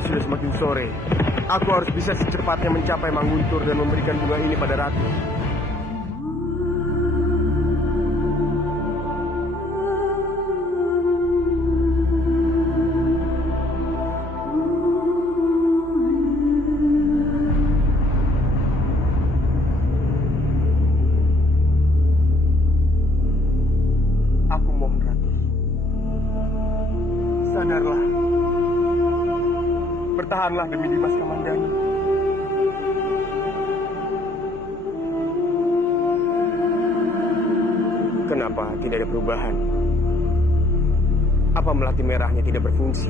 Hari sudah semakin sore. Aku harus bisa secepatnya mencapai Manguntur dan memberikan bunga ini pada Ratu. Aku mohon, Ratu. Sadarlah. Bertahanlah demi Dimas Kamandanu. Kenapa tidak ada perubahan? Apa melati merahnya tidak berfungsi?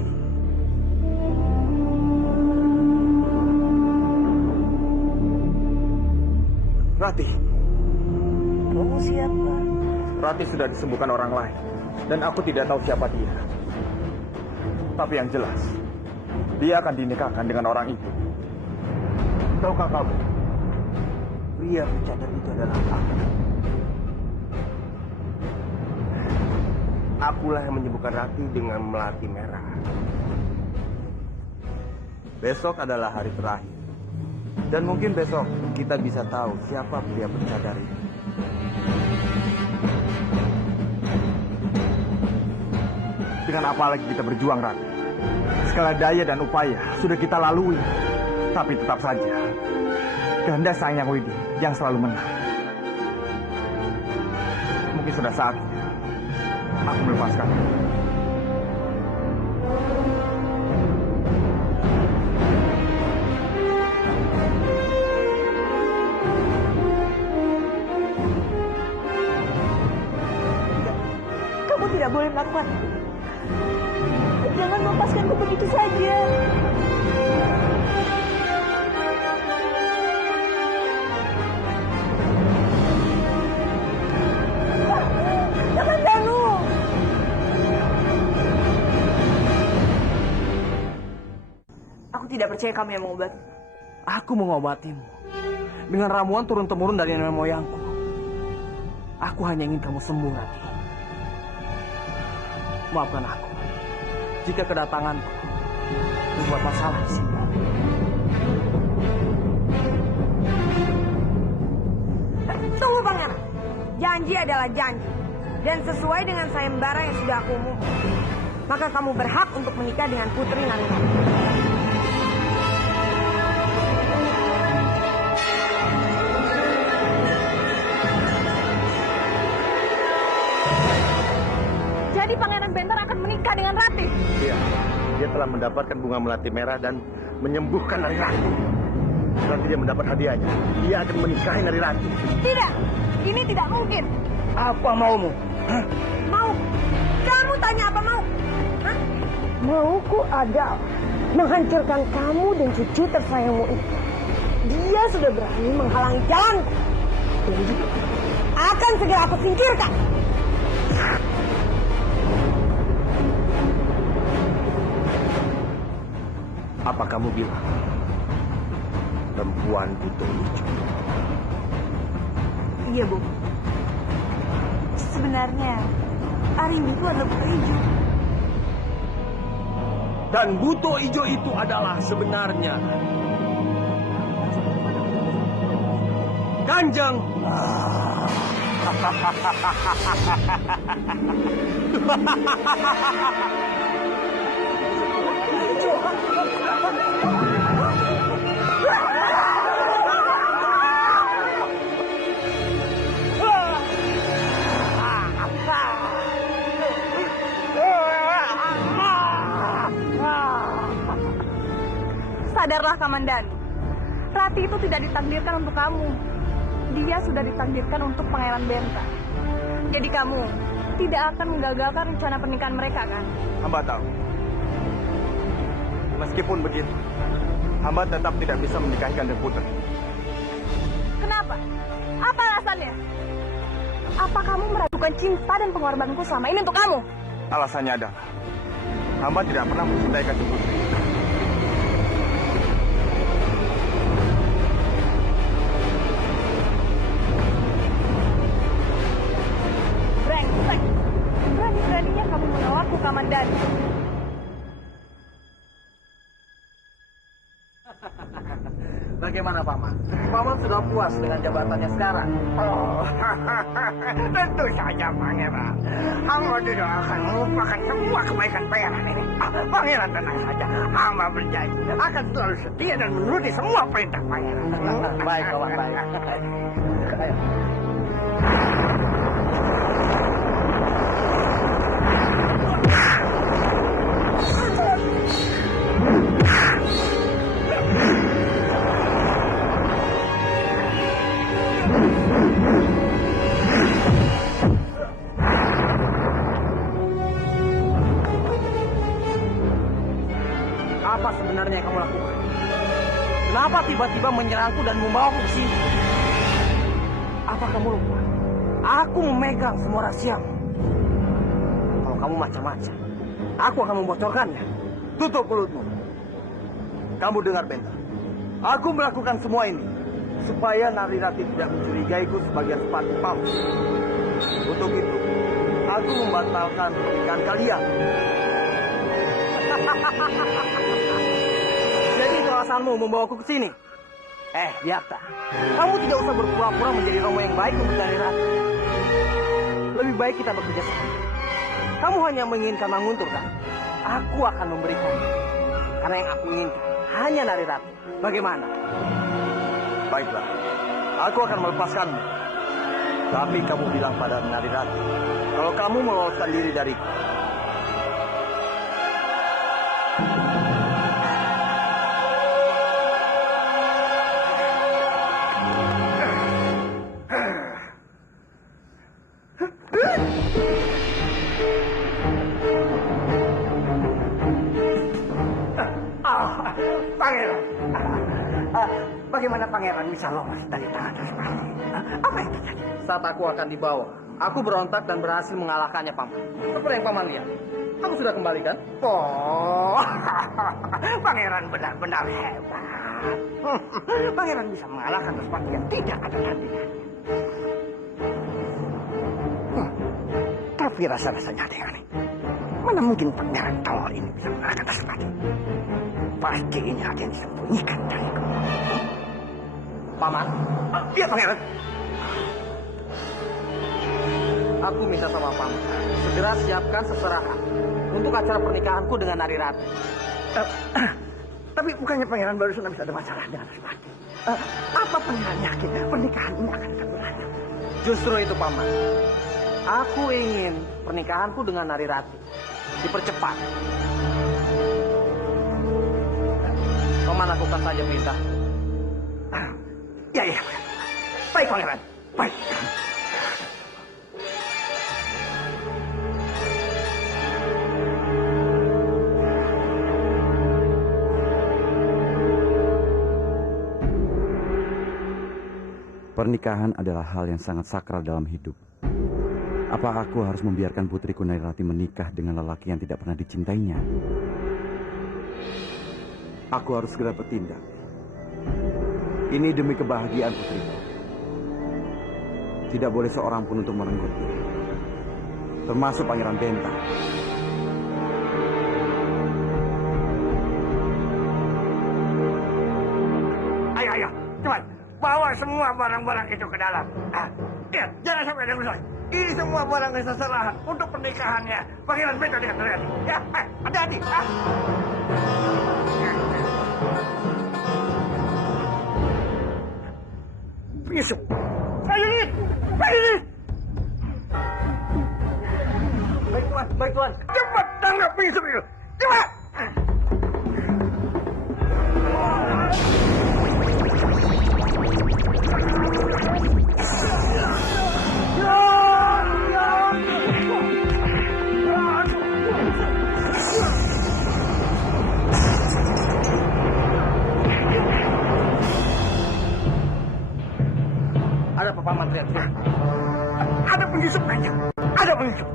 Rati. Kamu siapa? Rati sudah disembuhkan orang lain. Dan aku tidak tahu siapa dia. Tapi yang jelas, dia akan dinikahkan dengan orang itu. Tahukah kamu? Pria bercadar itu adalah aku. Akulah yang menyembuhkan Rati dengan melati merah. Besok adalah hari terakhir. Dan mungkin besok kita bisa tahu siapa pria bercadar itu. Dengan apa lagi kita berjuang, Rati? Segala daya dan upaya sudah kita lalui. Tapi tetap saja, kehendak Sang Yang Widi yang selalu menang. Mungkin sudah saatnya aku melepaskan. Kamu tidak boleh melakukan. Jangan melepaskanku begitu saja. Jangan, Danu. Aku tidak percaya kamu yang mengobati. Aku mengobatimu dengan ramuan turun-temurun dari nenek moyangku. Aku hanya ingin kamu sembuh, Rati. Maafkan aku jika kedatanganku membuat masalah di sini. Tunggu, Pangeran. Janji adalah janji. Dan sesuai dengan sayembara yang sudah aku umumkan, maka kamu berhak untuk menikah dengan Putri Narirati. Jadi Pangeran Bentar akan menikah dengan Rati? Iya, dia telah mendapatkan bunga melati merah dan menyembuhkan Narirati. Nanti dia mendapat hadiahnya. Dia akan menikahi Narirati. Tidak, ini tidak mungkin. Apa maumu? Hah? Mau? Kamu tanya apa mau? Hah? Mauku adalah menghancurkan kamu dan cucu tersayangmu itu. Dia sudah berani menghalangi jalanku. Dan juga akan segera aku singkirkan. Apa kamu bilang perempuan butuh hijau? Iya, Bu. Sebenarnya Arimbi itu adalah buto hijau. Dan buto hijau itu adalah sebenarnya Kanjeng. Sadarlah, Kamandanu. Rati itu tidak ditakdirkan untuk kamu. Dia sudah ditakdirkan untuk Pangeran Benta. Jadi kamu tidak akan menggagalkan rencana pernikahan mereka, kan? Hamba tahu. Meskipun begitu, hamba tetap tidak bisa menikahkan dengan Putri. Kenapa? Apa alasannya? Apa kamu meragukan cinta dan pengorbananku selama ini untuk kamu? Alasannya adalah hamba tidak pernah mencintai Kanjeng Putri. Brengsek. Berani-beraninya kamu menolakku, Kamandanu. bagaimana Paman? Paman sudah puas dengan jabatannya sekarang? Oh, tentu saja Pangeran. Hamba tidak akan melupakan semua kebaikan pangeran ini. Pangeran tenang saja. Hamba berjanji akan selalu setia dan menuruti semua perintah pangeran. Baik, Paman, baik. Ayo. Apa sebenarnya yang kamu lakukan? Kenapa tiba-tiba menyerangku dan membawaku ke sini? Apa kamu lupa? Aku memegang semua rahasiamu. Kalau kamu macam-macam, aku akan membocorkannya. Tutup mulutmu. Kamu dengar, Benta. Aku melakukan semua ini supaya Narirati tidak mencurigaiku sebagai sepatu palsu. Untuk itu, aku membatalkan pernikahan kalian. Jadi itu alasanmu membawaku ke sini. Biarta, kamu tidak usah berpura-pura menjadi Romo yang baik untuk Narirati. Lebih baik kita bekerja sama. Kamu hanya menginginkan Manguntur, kan? Aku akan memberikan. Karena yang aku inginkan hanya Narirati. Bagaimana? Baiklah, aku akan melepaskanmu. Tapi kamu bilang pada Narirati, kalau kamu meloloskan diri dariku. Pangeran. Bagaimana Pangeran bisa lolos dari tangan Daspati? Apa yang terjadi? Saat aku akan dibawa, aku berontak dan berhasil mengalahkannya, Paman. Seperti yang Paman lihat. Aku sudah kembali, kan? Oh, Pangeran benar-benar hebat. Pangeran bisa mengalahkan Daspati yang tidak ada tandingannya. Tapi rasa-rasanya ada yang aneh. Mana mungkin Pangeran tolol ini bisa mengalahkan Daspati? Pasti ini ada yang disembunyikan dariku. Paman, Iya, Pangeran. aku minta sama Paman, segera siapkan seserahan untuk acara pernikahanku dengan Narirati. Tapi bukannya Pangeran barusan habis ada masalah dengan Daspati? Apa Pangeran yakin pernikahan ini akan berlanjut? Justru itu, Paman. Aku ingin pernikahanku dengan Narirati dipercepat. Paman lakukan saja perintah. Ya. Baik, Pangeran. Baik. Pernikahan adalah hal yang sangat sakral dalam hidup. Apa aku harus membiarkan putriku Narirati menikah dengan lelaki yang tidak pernah dicintainya? Aku harus segera bertindak. Ini demi kebahagiaan putriku. Tidak boleh seorang pun untuk merenggutnya. Termasuk Pangeran Benta. Ayo. Cepat. Bawa semua barang-barang itu ke dalam. Ya, jangan sampai ada rusak. Ini semua barang yang seserahan untuk pernikahannya Pangeran Benta dengan Narirati. Ya, hati-hati. Penyusup. Ayo, Baik, Tuan. cepat tangkap penyusup itu. Cepat. Ada apa, Paman teriak-teriak? Ada penyusup aja. Ada penyusup.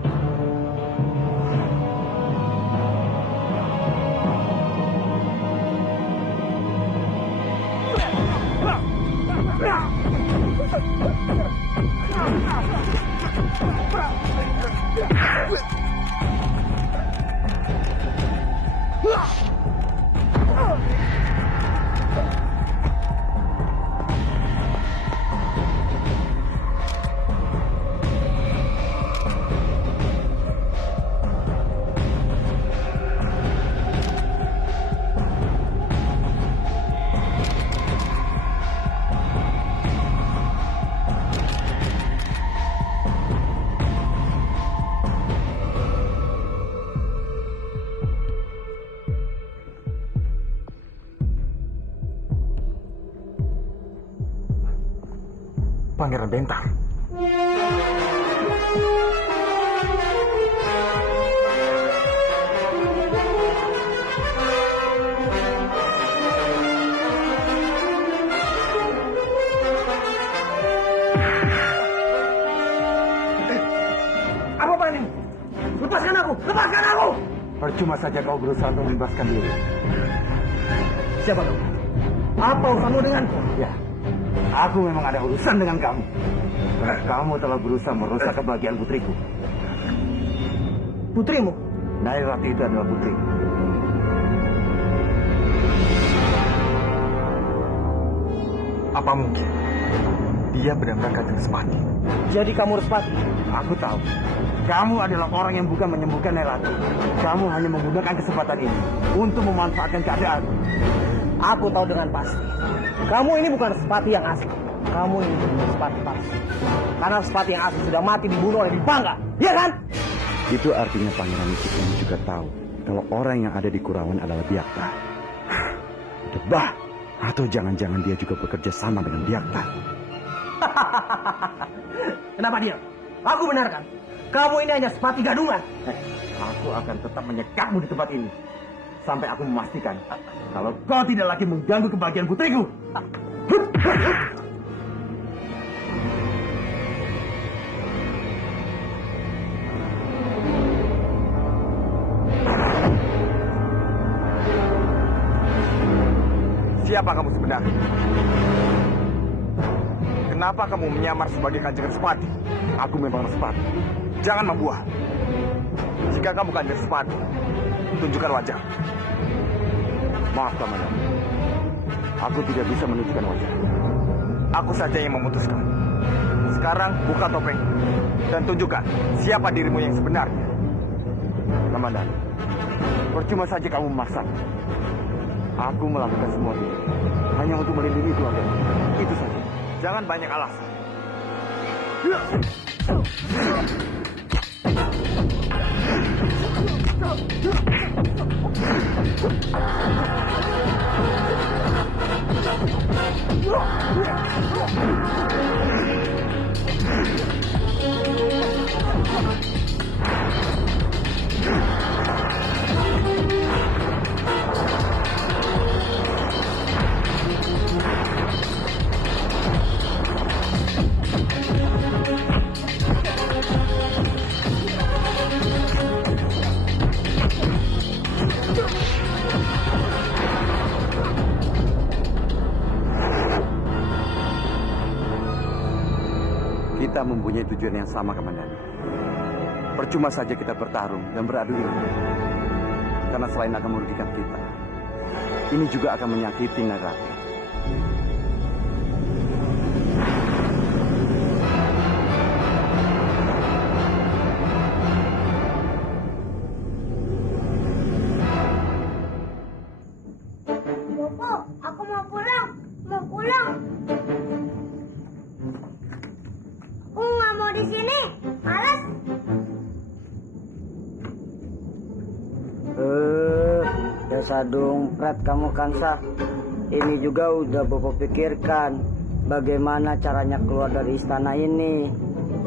Pangeran Bentang. Apa apaan ini? Lepaskan aku! Lepaskan aku! Percuma saja kau berusaha untuk membebaskan diri. Siapa kamu? Apa urusanmu denganku? Ya, aku memang ada urusan dengan kamu. Karena kamu telah berusaha merusak kebahagiaan putriku. Putrimu? Nairati itu adalah putriku. Apa mungkin dia benar-benar Kanjeng Respati? Jadi kamu Respati? Aku tahu. Kamu adalah orang yang bukan menyembuhkan Nairati. Kamu hanya menggunakan kesempatan ini untuk memanfaatkan keadaan. Aku tahu dengan pasti. Kamu ini bukan Respati yang asli. Kamu ini Respati palsu. Karena Respati yang asli sudah mati dibunuh oleh Dipangga. Iya kan? Itu artinya Pangeran Nishikuni juga tahu kalau orang yang ada di Kurawan adalah Byakta. Debah, atau jangan-jangan dia juga bekerja sama dengan Byakta. Kenapa diam? Aku benarkan. Kamu ini hanya Respati gadungan. Aku akan tetap menyekapmu di tempat ini. Sampai aku memastikan kalau kau tidak lagi mengganggu kebahagiaan putriku. Siapa kamu sebenarnya? Kenapa kamu menyamar sebagai Kanjeng Respati? Aku memang Respati. Jangan membual. Jika kamu Kanjeng Respati, tunjukkan wajah. Maaf, Kamandanu. Aku tidak bisa menunjukkan wajah. Aku saja yang memutuskan. Sekarang buka topeng dan tunjukkan siapa dirimu yang sebenarnya. Kamandanu, percuma saja kamu memaksa. Aku melakukan semua ini hanya untuk melindungi keluarga. Itu saja. Jangan banyak alasan. Kita mempunyai tujuan yang sama, Kamandanu. Percuma saja kita bertarung dan beradu ilmu. Karena selain akan merugikan kita, ini juga akan menyakiti Nairati. Bopo, aku mau pulang. Mau pulang. Aku nggak mau di sini. Malas. Dasar dompet kamu Kansa. Ini juga udah Bopo pikirkan. Bagaimana caranya keluar dari istana ini.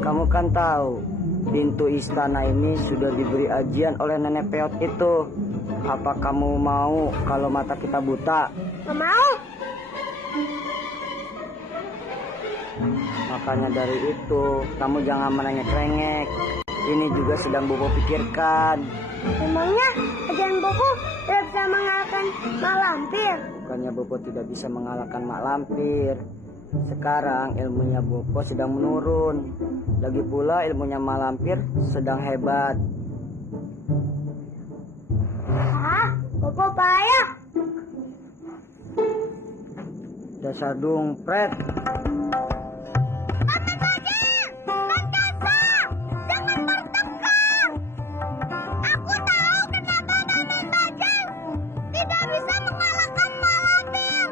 Kamu kan tahu, pintu istana ini sudah diberi ajian oleh nenek peot itu. Apa kamu mau kalau mata kita buta? Nggak mau. Makanya dari itu, kamu jangan merengek-rengek. Ini juga sedang Bopo pikirkan. Memangnya ajaran Bopo tidak bisa mengalahkan Mak Lampir? Bukannya Bopo tidak bisa mengalahkan Mak Lampir. Sekarang ilmunya Bopo sedang menurun. Lagi pula ilmunya Mak Lampir sedang hebat. Ah, Bopo payah. Dasar dompet. Tidak bisa mengalahkan Mak Lampir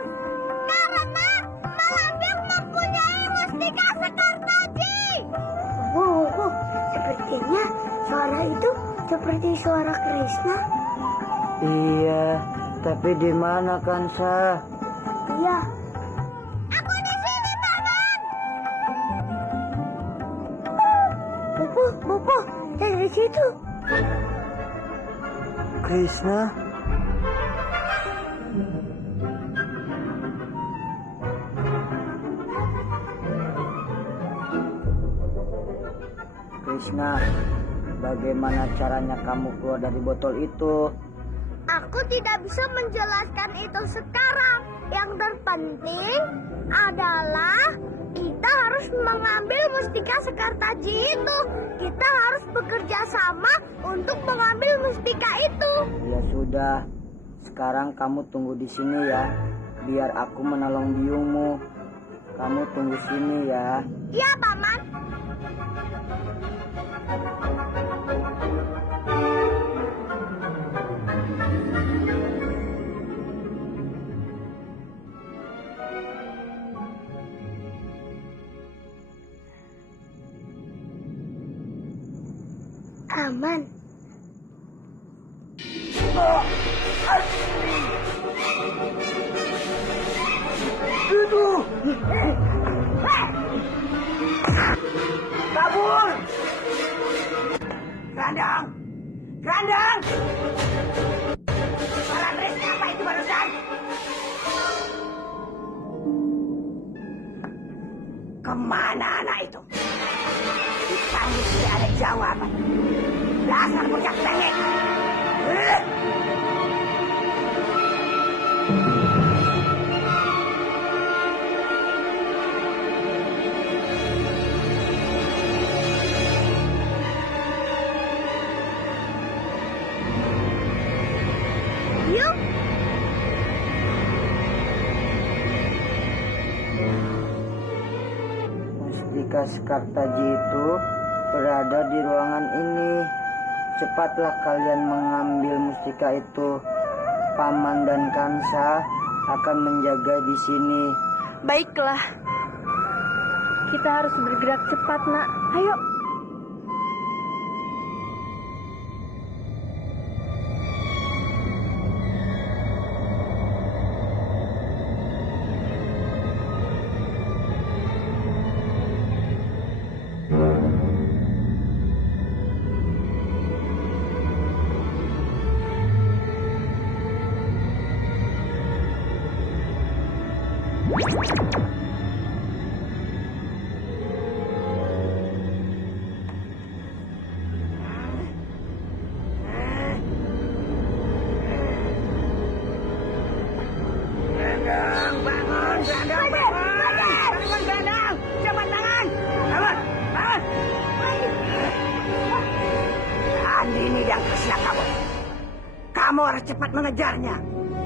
karena Mak Lampir mempunyai mustika Sekartaji. Sepertinya suara itu seperti suara Krishna. Iya, tapi di mana Kansa? Iya. Aku di sini, Paman. Siapa yang di situ? Krishna. Krishna, bagaimana caranya kamu keluar dari botol itu? Aku tidak bisa menjelaskan itu sekarang. Yang terpenting adalah kita harus mengambil mustika Sekartaji itu. Kita harus bekerja sama untuk mengambil mustika itu. Ya sudah, sekarang kamu tunggu di sini ya, biar aku menolong biungmu. Kamu tunggu sini ya. Iya, Paman. Aman. Kabur! Grandang! Grandang! Para Tris, apa itu barusan? Kemana anak itu? Dipanggil tidak ada jawaban. Dasar bocah tengek! Yuk. Mustika Sekartaji itu berada di ruangan ini. Cepatlah kalian mengambil mustika itu. Paman dan Kansa akan menjaga di sini. Baiklah. Kita harus bergerak cepat, Nak. Ayo. Grandang, bangun! Grandang, bangun! Bangun, Grandang! Cepat tangan! Bangun! Bangun! Andini yang kesian kamu. Kamu harus cepat mengejarnya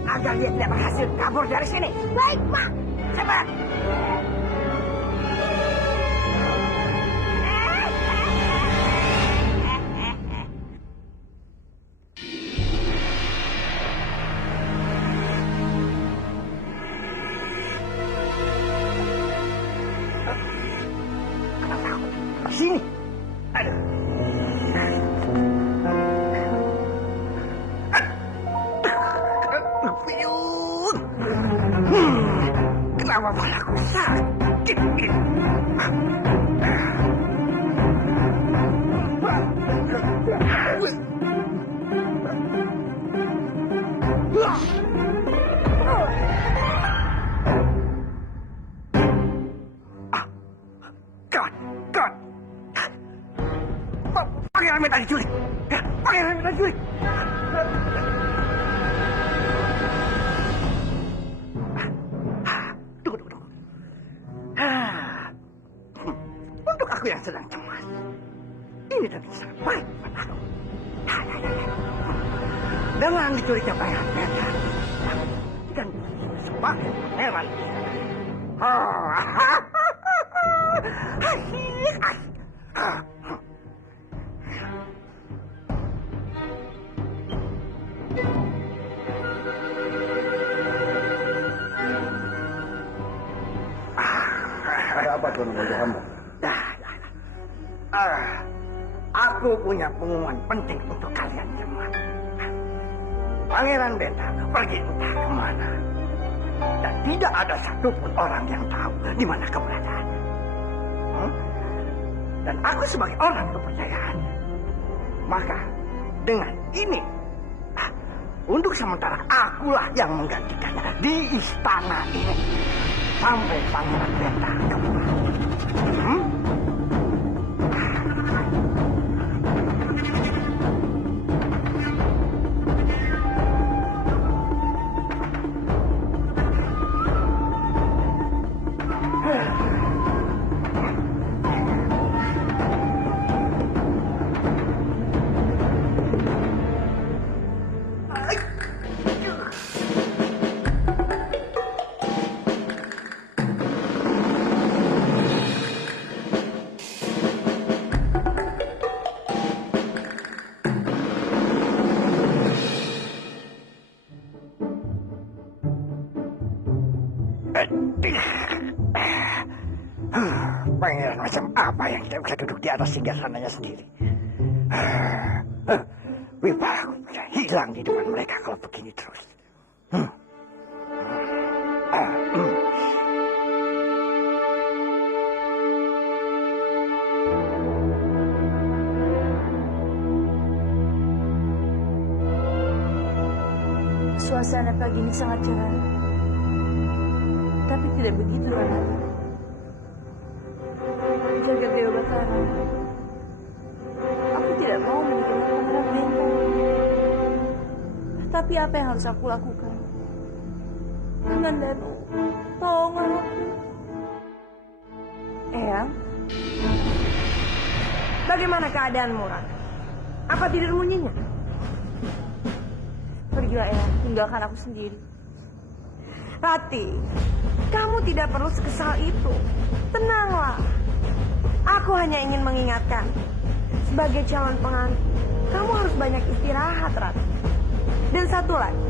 agar dia tidak berhasil kabur dari sini. Baik, Pak. Cepat! Sini. Aduh. Piun. Kenapa palaku sakit? God. Pangeran minta diculik. Pangeran minta diculik. Tunggu. Untuk aku yang sedang cemas, ini tentu sangat baik buat aku. Dengan diculiknya Pangeran Benta dan sebagai pangeran. Ada apa Tuan membantu hamba? Aku punya pengumuman penting untuk kalian semua. Pangeran Benta pergi entah kemana. Dan tidak ada satupun orang yang tahu di mana keberadaannya. dan aku sebagai orang kepercayaannya. Maka dengan ini, untuk sementara akulah yang menggantikannya di istana ini sampai Pangeran Benta kembali. Pangeran macam apa yang tidak bisa duduk di atas singgasananya sendiri? Wibaraku bisa hilang di depan mereka kalau begini terus. Suasana pagi ini sangat cerah. Tapi tidak begitu, Rana. Jaga Dewa Batara. Aku tidak mau menikah dengan Pangeran Benta. Tapi apa yang harus aku lakukan? Kamandanu, tolonglah aku. Eyang, bagaimana keadaanmu, Rana? Apa tidurmu nyenyak? Pergilah, Eyang, tinggalkan aku sendiri. Rati, kamu tidak perlu sekesal itu. Tenanglah. Aku hanya ingin mengingatkan, sebagai calon pengantin, kamu harus banyak istirahat, Rati. Dan satu lagi,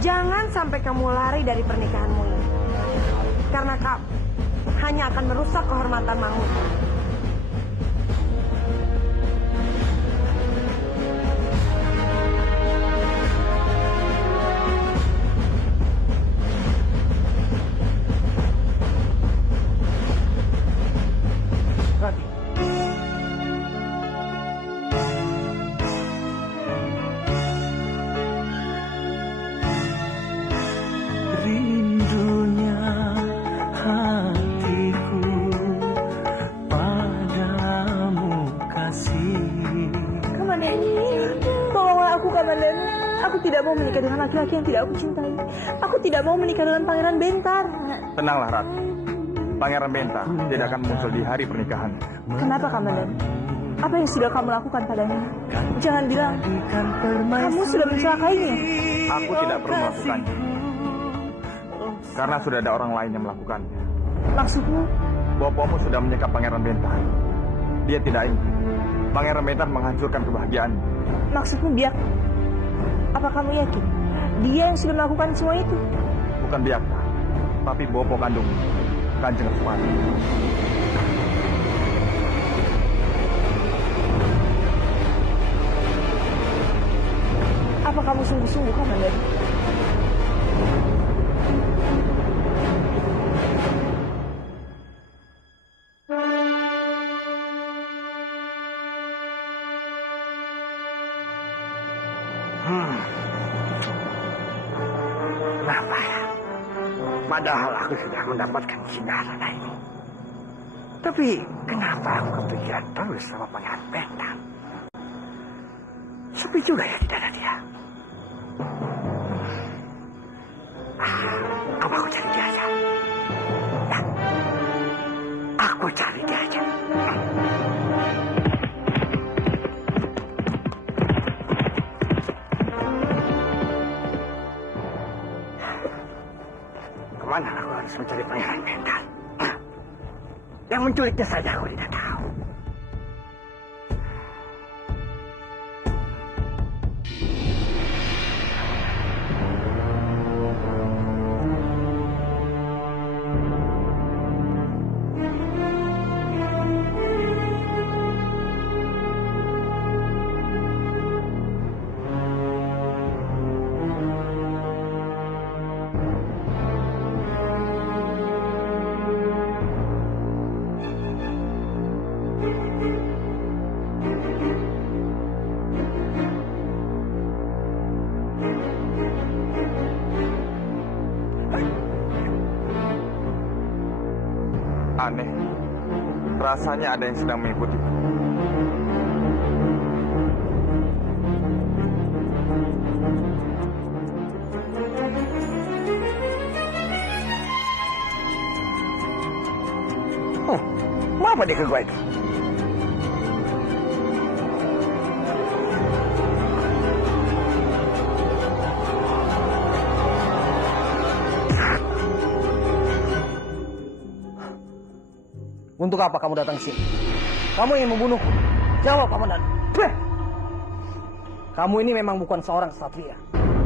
jangan sampai kamu lari dari pernikahanmu ini. Karena kamu hanya akan merusak kehormatan Mangut. Rindunya hatiku padamu kasih. Kamandanu, tolonglah aku, Kamandanu. Aku tidak mau menikah dengan laki-laki yang tidak aku cintai. Aku tidak mau menikah dengan Pangeran Bentar. Tenanglah, Rati. Pangeran Benta tidak akan muncul di hari pernikahan. Kenapa, Kamandanu? Apa yang sudah kamu lakukan padanya? Jangan bilang kamu sudah mencelakainya. Aku tidak perlu melakukannya. Karena sudah ada orang lain yang melakukannya. Maksudmu? Bopomu sudah menyekap Pangeran Bentar. Dia tidak ingin Pangeran Bentar menghancurkan kebahagiaannya. Maksudmu Biak? Apa kamu yakin dia yang sudah melakukan semua itu? Bukan Biakta, tapi Bopo kandung Kanjeng Suwati. Apa kamu sungguh-sungguh, Kamandanu? Kenapa ya? Padahal aku sudah mendapatkan singgasana ini. Tapi kenapa aku kepikiran terus sama Pangeran Benta? Sepi juga ya tidak ada dia. Apa aku cari dia aja? Ya, aku cari dia aja. Kemana aku harus mencari Pangeran Benta? Yang menculiknya saja aku tidak tahu. Rasanya ada yang sedang mengikuti. Apa dia ke gua itu? Untuk apa kamu datang ke sini? Kamu ingin membunuhku? Jawab, Pamandan. Beh! Kamu ini memang bukan seorang satria.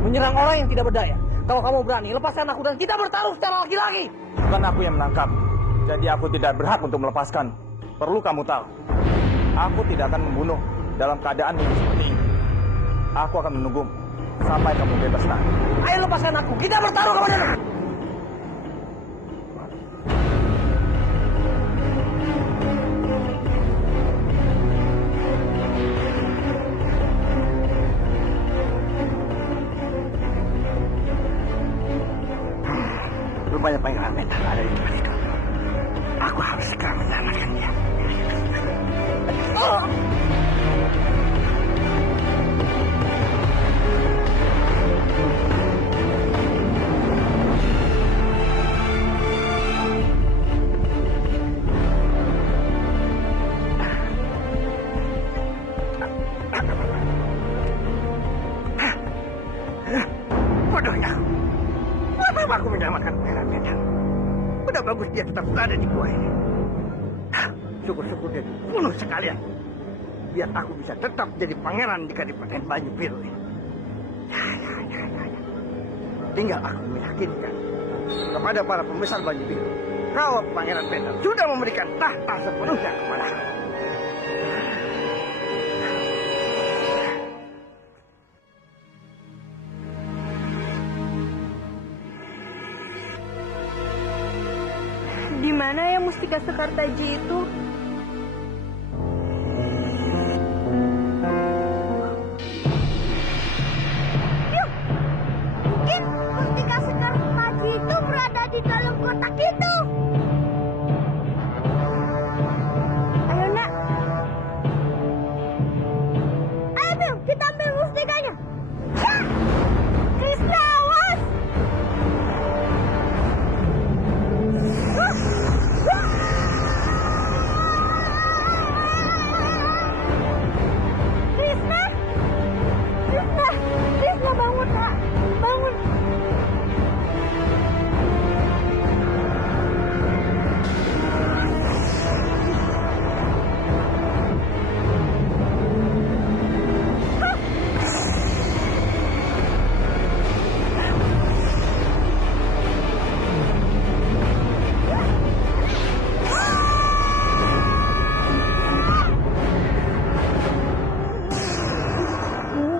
Menyerang orang yang tidak berdaya. Kalau kamu berani, lepaskan aku dan kita bertaruh secara laki-laki. Bukan aku yang menangkap. Jadi aku tidak berhak untuk melepaskan. Perlu kamu tahu. Aku tidak akan membunuh dalam keadaan yang seperti ini. Aku akan menunggu sampai kamu bebas nanti. Ayo lepaskan aku. Kita bertaruh, Pamandan. Rupanya Pangeran Bentar ada di tempat itu. Aku harus segera menyelamatkan dia. Bodohnya. Buat apa aku menyelamatkan Pangeran Bentar? Udah bagus dia tetap berada di gua ini. Syukur-syukur dia dibunuh sekalian. Biar aku bisa tetap jadi pangeran di Kadipaten Banyu Biru ini. Ya. Tinggal aku meyakinkan kepada para pembesar Banyu Biru kalau Pangeran Bentar sudah memberikan tahta sepenuhnya kepada aku. Di mana ya Mustika Sekartaji itu? Yuk, mungkin Mustika Sekartaji itu berada di dalam kotak itu. Ayo nak. Ayo Bill, kita ambil mustikanya. Ya! Krishna, awas! Krishna, bangun nak, bangun.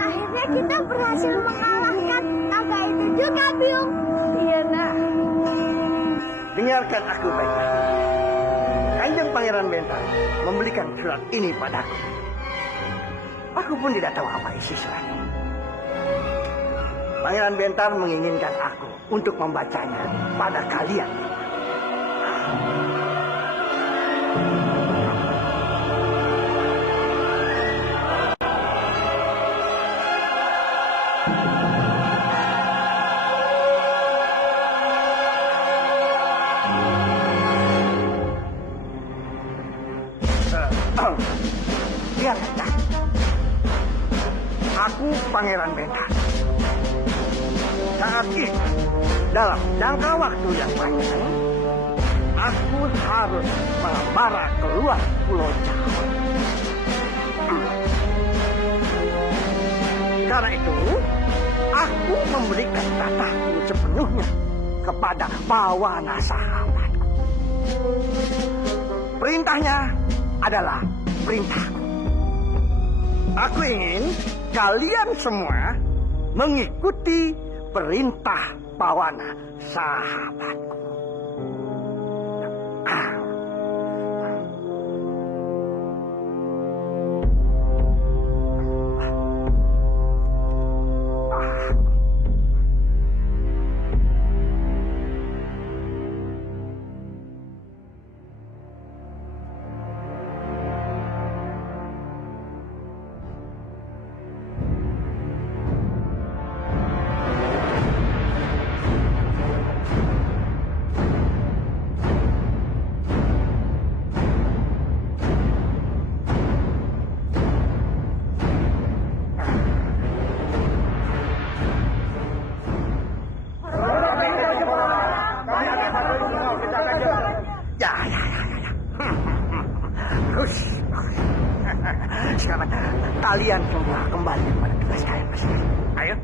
Akhirnya kita berhasil mengalahkan naga itu juga, Bill. Iya nak. Dengarkan aku baik-baik. Kanjeng Pangeran Bentar memberikan surat ini padaku. Aku pun tidak tahu apa isi surat ini. Pangeran Bentar menginginkan aku untuk membacanya pada kalian. Biarlah. Aku Pangeran Bentar. Saat ini, dalam jangka waktu yang panjang, aku harus mengembara keluar Pulau Jawa. Karena itu, aku memberikan tataku sepenuhnya kepada Pawana sahabatku. Perintahnya adalah perintahku. Aku ingin kalian semua mengikuti perintah Pawana sahabatku. kalian semua kembali kepada tugas kalian masing-masing. Ayo,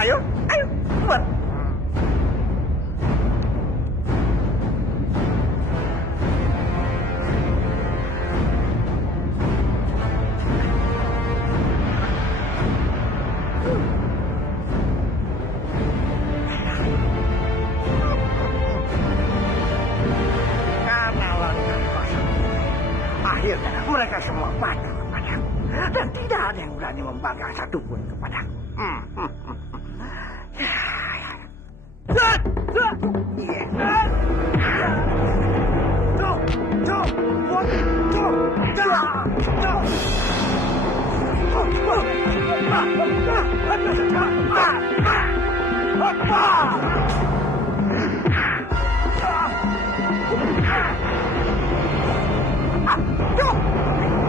ayo, ayo, buat. Karena langkah kosong, akhirnya mereka semua patuh kepadaku. Dan tidak ada yang berani membangga satupun kepadaku.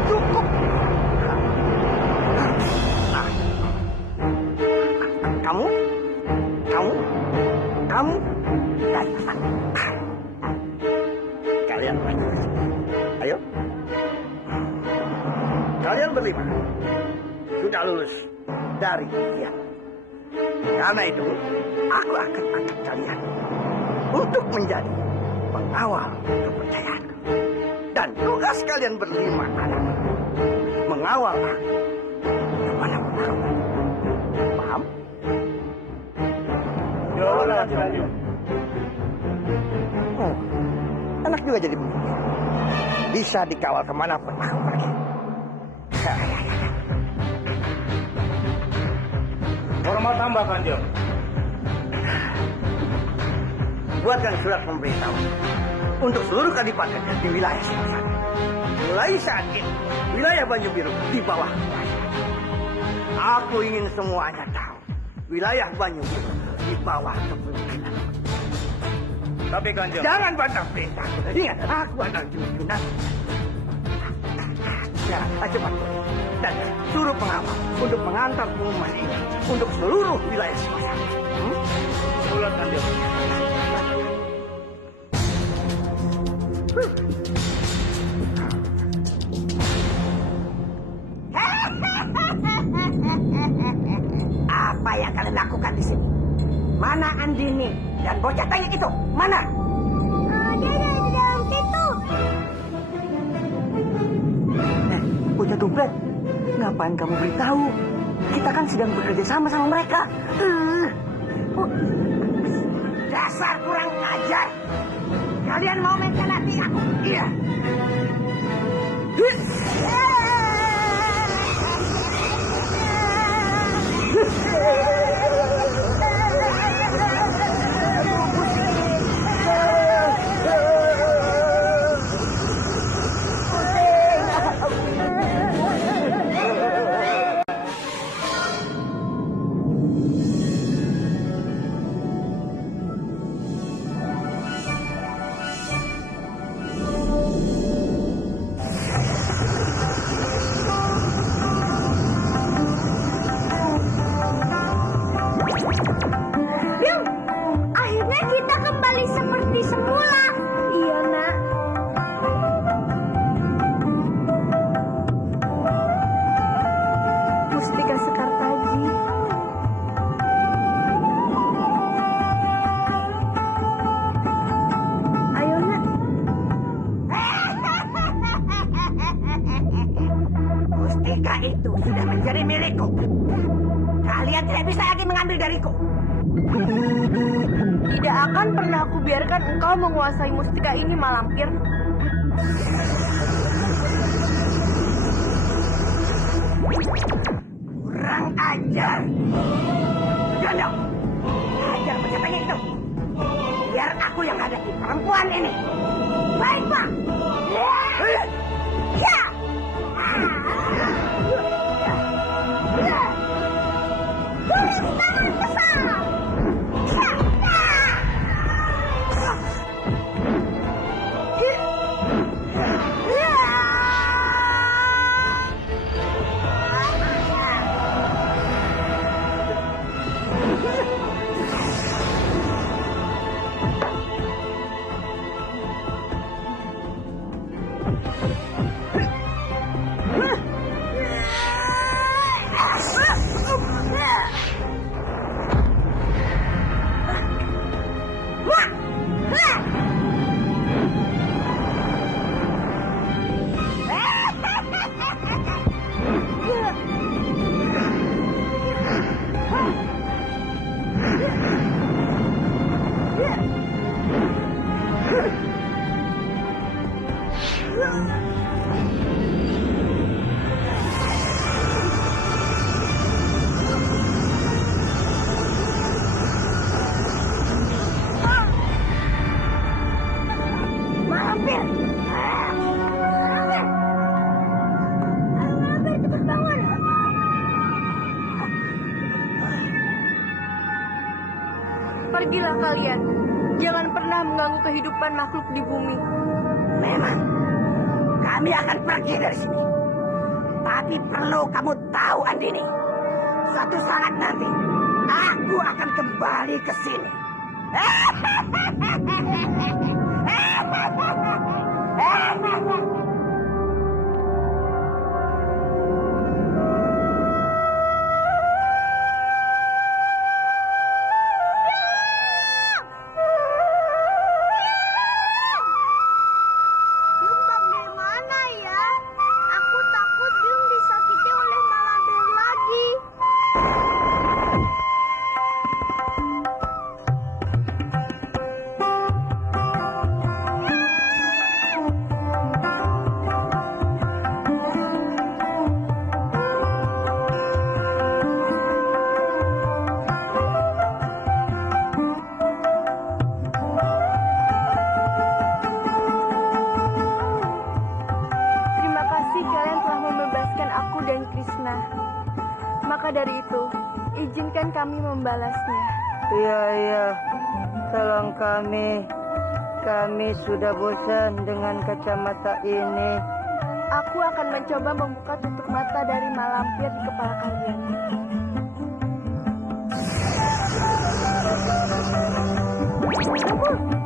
Cukup. Kamu dari sana. Kalian maju ke sini. Ayo. Kalian berlima sudah lulus dari ujian. Karena itu, aku akan angkat kalian untuk menjadi pengawal kepercayaanku. Dan tugas kalian berlima adalah mengawal aku kemana-mana. Paham? Oh, enak juga jadi begini. Bisa dikawal kemanapun aku pergi. Hormat hamba, Kanjeng. Buatkan surat pemberitahu untuk seluruh kadipaten di wilayah Singosari. Mulai saat ini, wilayah Banyu Biru di bawah kuasa. Aku ingin semuanya tahu, wilayah Banyu Biru di bawah kepemimpinan. Tapi Kanjeng, Jangan bantah perintah. Ingat, aku adalah junjungan. Ya, cepat. Dan suruh pengawal untuk mengantar pengumuman ini untuk seluruh wilayah Singosari. surat Kanjeng. Apa yang kalian lakukan di sini? Mana Andini dan bocah tanya itu? Mana? Dia ada di dalam situ. Bocah dompet, ngapain kamu beritahu? Kita kan sedang bekerja sama mereka. Dasar kurang ajar. Kalian mau mengkhianati aku? Iya. Bill, akhirnya kita kembali seperti semula. Iya, Nak. Mustika Sekartaji. Ayo, Nak. Mustika itu sudah menjadi milikku. Kalian tidak bisa lagi mengambil dariku. Tidak akan pernah aku biarkan engkau menguasai mustika ini, Malampir. Kurang ajar. Jodoh. Ajar pencapaian itu. Biar aku yang hadapi perempuan ini. Baik, Pak. Ya. Tangan besar. Pergilah kalian. Jangan pernah mengganggu kehidupan makhluk di bumi. Memang, kami akan pergi dari sini. Tapi perlu kamu tahu, Andini. Suatu saat nanti, aku akan kembali ke sini. Biung bagaimana ya? Aku takut Biung disakiti oleh malampir lagi. Terima kasih kalian telah membebaskan aku dan Krishna. Maka dari itu, izinkan kami membalasnya. Iya, tolong kami. Kami sudah bosan dengan kacamata ini. Aku akan mencoba membuka tutup mata dari malampir di kepala kalian.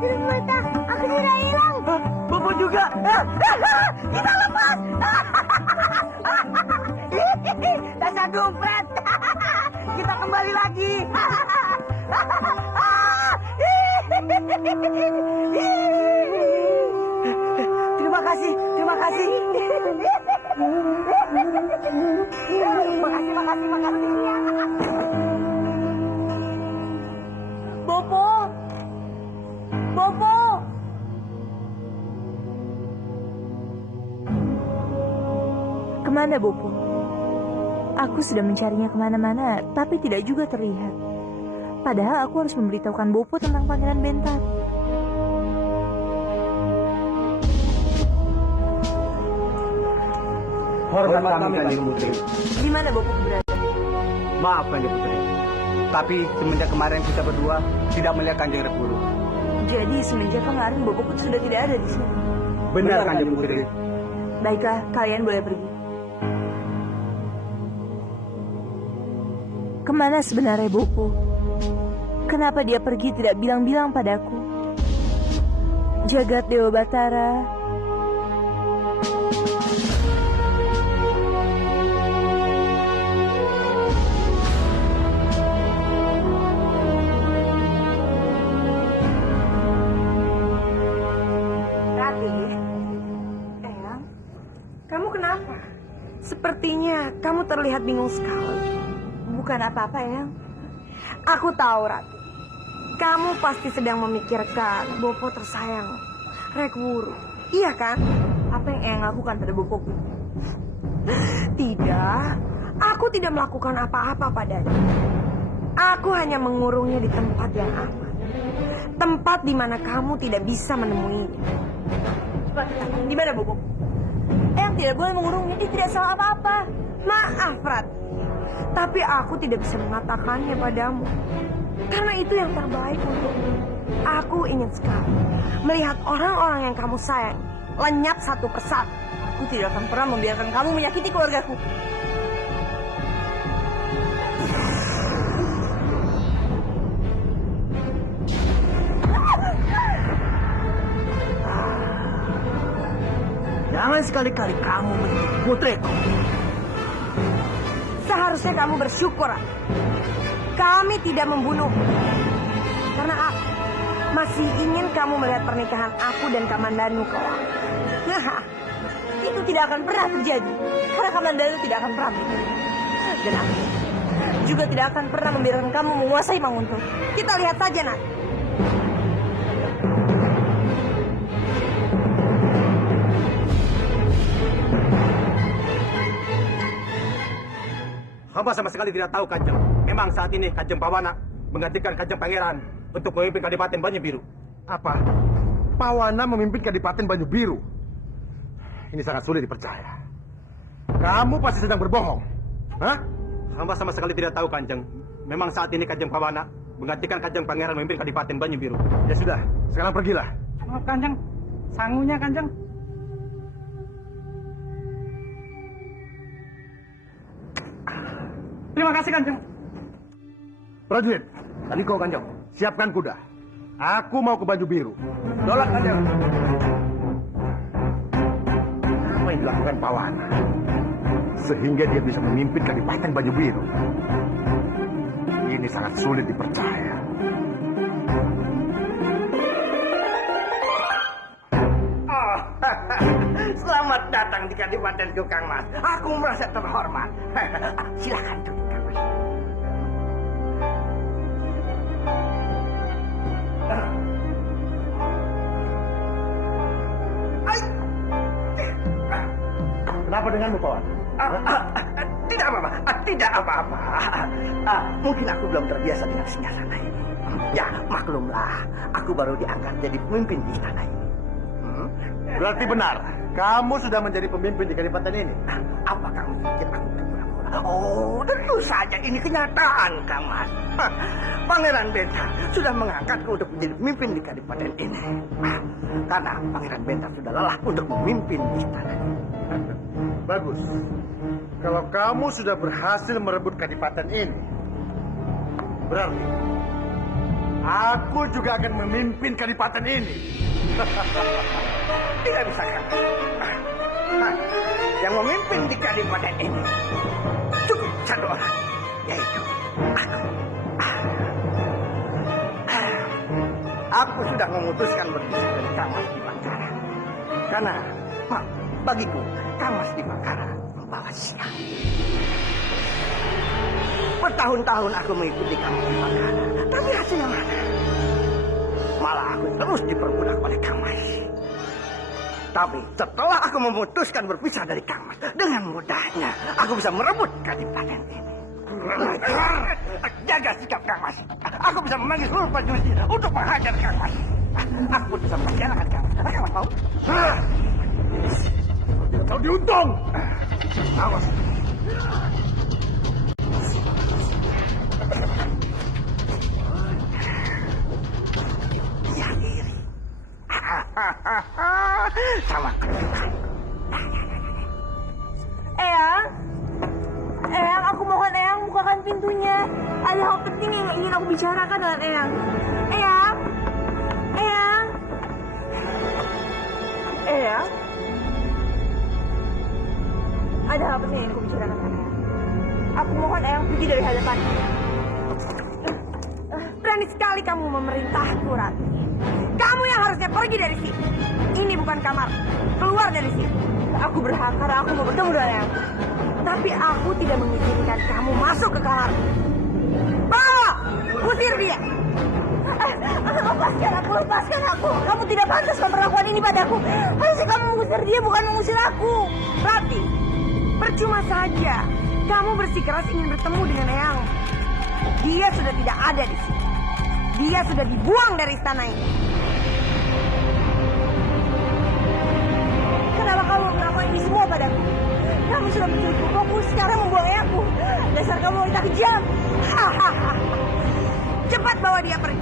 Tutup mata, aku sudah hilang. Bobo juga. Kita lepas. Dasar dompet. Kita kembali lagi. Terima kasih. Makasih. Bopo! Bopo! Kemana Bopo? Aku sudah mencarinya kemana-mana, tapi tidak juga terlihat. Padahal aku harus memberitahukan Bopo tentang Pangeran Bentar. Hormat kami, Kanjeng Putri. Di mana Bopo berada? Maaf, Kanjeng Putri. Tapi semenjak kemarin kita berdua tidak melihat Kanjeng Rek Guru. Jadi semenjak kemarin Bopo sudah tidak ada di sini. Benar, Kanjeng Putri. Baiklah, kalian boleh pergi. Kemana sebenarnya Bopo? Kenapa dia pergi tidak bilang-bilang padaku? Jagat Dewa Batara. Rati, Eyang, kamu kenapa? Sepertinya kamu terlihat bingung sekali. Bukan apa-apa, Eyang. Aku tahu, Rati. Kamu pasti sedang memikirkan Bopo tersayang, Rek Wuru. Iya kan? Apa yang Eyang lakukan pada Bopoku? Tidak, aku tidak melakukan apa-apa padanya. Aku hanya mengurungnya di tempat yang aman. Tempat di mana kamu tidak bisa menemuinya. Cepat, di mana Bopo? Eyang tidak boleh mengurungnya, dia tidak salah apa-apa. Maaf, Rati. Tapi aku tidak bisa mengatakannya padamu. Karena itu yang terbaik untukmu. Aku ingin sekali melihat orang-orang yang kamu sayang lenyap satu persatu. Aku tidak akan pernah membiarkan kamu menyakiti keluargaku. Jangan sekali-kali kamu menipu putriku. Seharusnya kamu bersyukur, Rati. Kami tidak membunuh. Karena aku masih ingin kamu melihat pernikahan aku dan Kamandanu kelak. Itu tidak akan pernah terjadi. Karena Kamandanu tidak akan pernah menikah. Dan aku juga tidak akan pernah membiarkan kamu menguasai Manguntung. Kita lihat saja nanti. Hamba sama sekali tidak tahu, Kanjeng. Memang saat ini Kanjeng Pawana menggantikan Kanjeng Pangeran untuk memimpin Kadipaten Banyu Biru. Apa? Pawana memimpin Kadipaten Banyu Biru? Ini sangat sulit dipercaya. Kamu pasti sedang berbohong. Hah? Hamba sama sekali tidak tahu, Kanjeng. Memang saat ini Kanjeng Pawana menggantikan Kanjeng Pangeran memimpin Kadipaten Banyu Biru. Ya sudah, sekarang pergilah. Maaf Kanjeng, sangunya Kanjeng. Terima kasih Kanjeng. Prajurit, tadi kau Kanjeng, siapkan kuda. Aku mau ke Banyu Biru. Dolak Kanjeng. Apa yang dilakukan Pawana? Sehingga dia bisa memimpin Kadipaten Banyu Biru. Ini sangat sulit dipercaya. Oh, selamat datang di Kadipatenku Kang Mas. Aku merasa terhormat. Silakan duduk Kang Mas. Kenapa denganmu, Pawan? Tidak apa-apa, tidak apa-apa. Mungkin aku belum terbiasa dengan singgasana ini. Ya, maklumlah, aku baru diangkat jadi pemimpin di istana ini. Berarti benar, kamu sudah menjadi pemimpin di Kadipaten ini. Apa kamu pikir aku berpura-pura? Oh, tentu saja ini kenyataan, Kang Mas. Pangeran Benta sudah mengangkatku untuk menjadi pemimpin di Kadipaten ini. Karena Pangeran Benta sudah lelah untuk memimpin istana ini. Bagus. Kalau kamu sudah berhasil merebut Kadipaten ini, berarti aku juga akan memimpin Kadipaten ini. Tidak bisa kan? Yang memimpin di Kadipaten ini cukup satu orang, yaitu aku. Aku sudah memutuskan berpisah dari Kang Mas di Bangkara. Karena bagiku Kang Mas di Bangkara membawa sial. Bertahun-tahun aku mengikuti Kang Mas di Bangkara, tapi hasilnya mana? Malah aku terus diperbudak oleh Kang Mas. Tapi setelah aku memutuskan berpisah dari Kang Mas, dengan mudahnya aku bisa merebut Kadipaten ini. Jaga sikap Kang Mas. Aku bisa memanggil seluruh prajurit untuk menghajar Kang Mas. Aku bisa menjalankan Kang Mas. Kang Mas mau? Kau diuntung. Awas. Dia diri. Sama kejutan. Eyang, aku mohon Eyang bukakan pintunya. Ada hal penting yang ingin aku bicarakan dengan Eyang. Eyang. Ada hal penting yang ingin aku bicarakan dengan Eyang. Aku mohon Eyang pergi dari hadapanku. Berani sekali kamu memerintahku, Rati. Kamu yang harusnya pergi dari sini. Ini bukan kamar. Keluar dari sini. Aku berhak karena aku mau bertemu dengan Eyang. Tapi aku tidak mengizinkan kamu masuk ke kamar. Bawa! Usir dia! Lepaskan aku. Kamu tidak pantas memperlakukan ini padaku. Harusnya kamu mengusir dia, bukan mengusir aku. Rati, percuma saja. Kamu bersikeras ingin bertemu dengan Eyang. Dia sudah tidak ada di sini. Dia sudah dibuang dari istana ini. Kenapa kamu melakukan ini semua padaku? Kamu sudah menculik buku, sekarang membuang Eyangku. Dasar kamu wanita kejam. Cepat bawa dia pergi.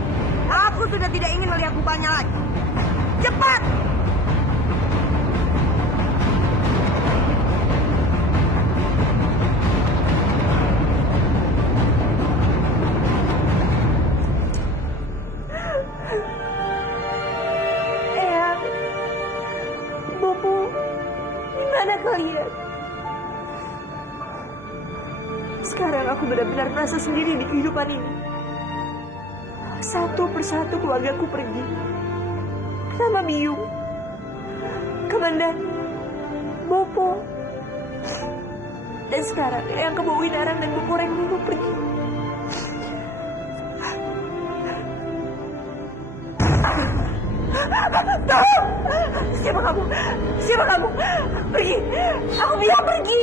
Aku sudah tidak ingin melihat mukanya lagi. Cepat! Eyang, Bopo, di mana kalian? Sekarang aku benar-benar merasa sendiri di kehidupan ini. Satu persatu keluargaku pergi. Sama Biung, Kamandan, Bopo. Dan sekarang yang kebawa Winarang dan Bopo Rengmino pergi. Tolong! Siapa kamu? Siapa kamu? Pergi! Aku bilang pergi!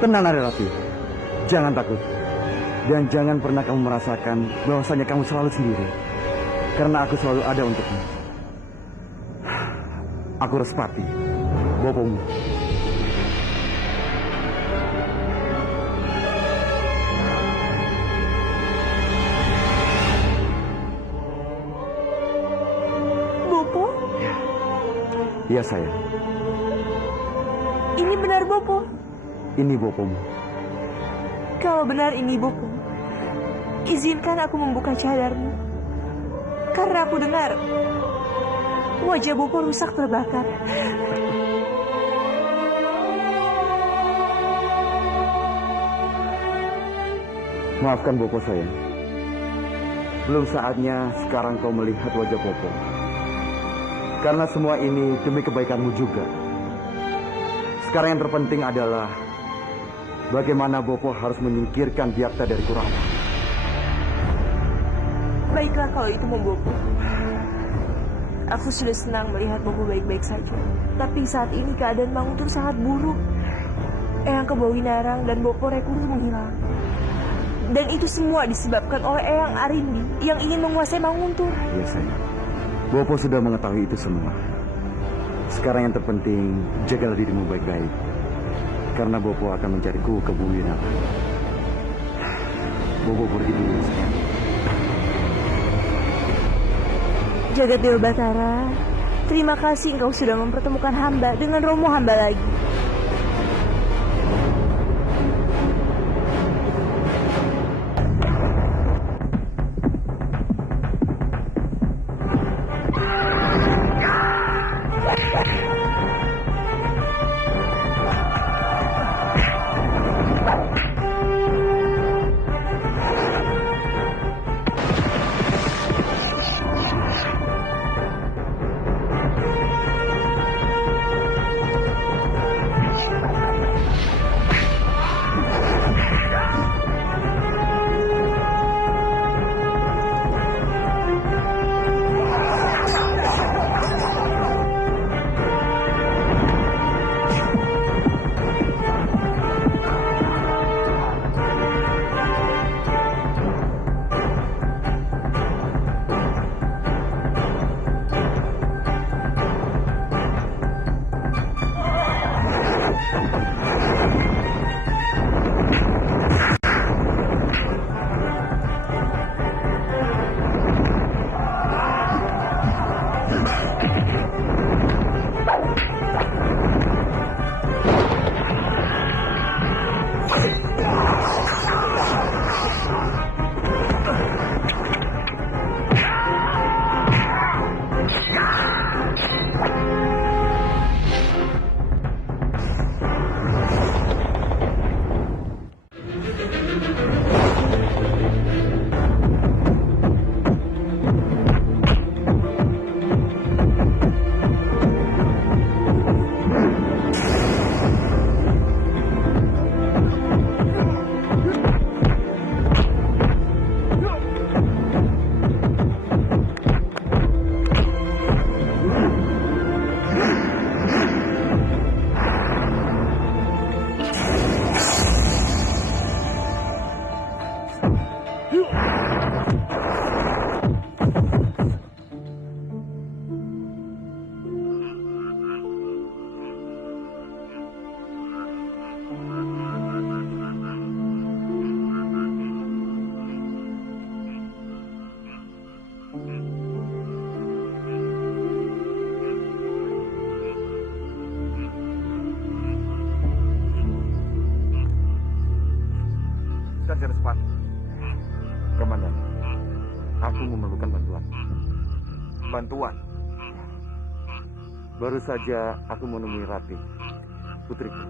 Tenang Narirati. Jangan takut. Dan jangan pernah kamu merasakan bahwasanya kamu selalu sendiri. Karena aku selalu ada untukmu. Aku Respati, bopomu. Iya sayang, Ini benar Bopo. ini bopomu. Kalau benar ini Bopo, izinkan aku membuka cadarmu. Karena aku dengar wajah Bopo rusak terbakar. Maafkan Bopo sayang. Belum saatnya sekarang kau melihat wajah Bopo. Karena semua ini demi kebaikanmu juga. Sekarang yang terpenting adalah bagaimana Bopo harus menyingkirkan Byakta dari Kurawa. Baiklah kalau itu mau Bopo. Aku sudah senang melihat Bopo baik-baik saja. Tapi saat ini keadaan Manguntur sangat buruk. Eyang Kebawinarang dan Bopo Rekuru menghilang. Dan itu semua disebabkan oleh Eyang Arindi yang ingin menguasai Manguntur. Iya sayang. Bopo sudah mengetahui itu semua. Sekarang yang terpenting, jagalah dirimu baik-baik. Karena Bopo akan mencariku ke bumi Nara. Bopo pergi dulu sayang. Jagat Dewa Batara, terima kasih engkau sudah mempertemukan hamba dengan romo hamba lagi. Komandan, aku memerlukan bantuan. Bantuan? Baru saja aku menemui Ratih, putriku.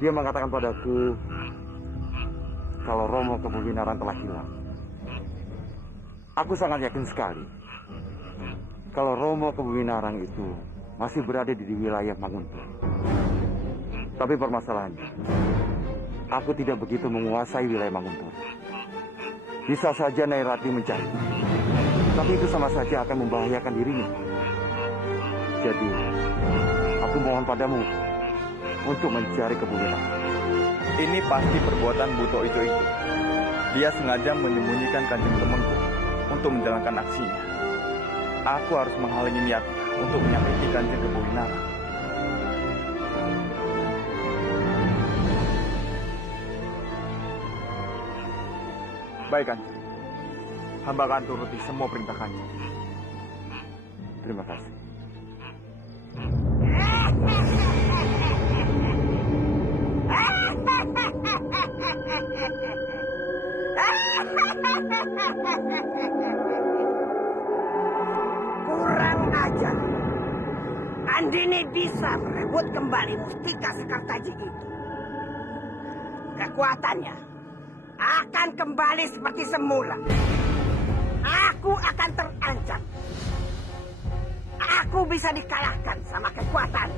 Dia mengatakan padaku kalau Romo Kebawinarang telah hilang. Aku sangat yakin sekali kalau Romo Kebawinarang itu masih berada di wilayah Manguntur. Tapi permasalahannya, aku tidak begitu menguasai wilayah Manguntur. Bisa saja Nyai Ratih mencari, tapi itu sama saja akan membahayakan dirinya. Jadi, aku mohon padamu untuk mencari Kebawinarang. Ini pasti perbuatan Buto Ijo itu. Dia sengaja menyembunyikan Kanjeng Temenggu untuk menjalankan aksinya. Aku harus menghalangi niatnya untuk menyakiti Kanjeng Kebawinarang. Baik, Kanjeng. Hamba akan turuti semua perintah Kanjeng. Terima kasih. Kurang ajar. Andini bisa merebut kembali mustika Sekartaji itu. Kekuatannya akan kembali seperti semula. Aku akan terancam. Aku bisa dikalahkan sama kekuatan.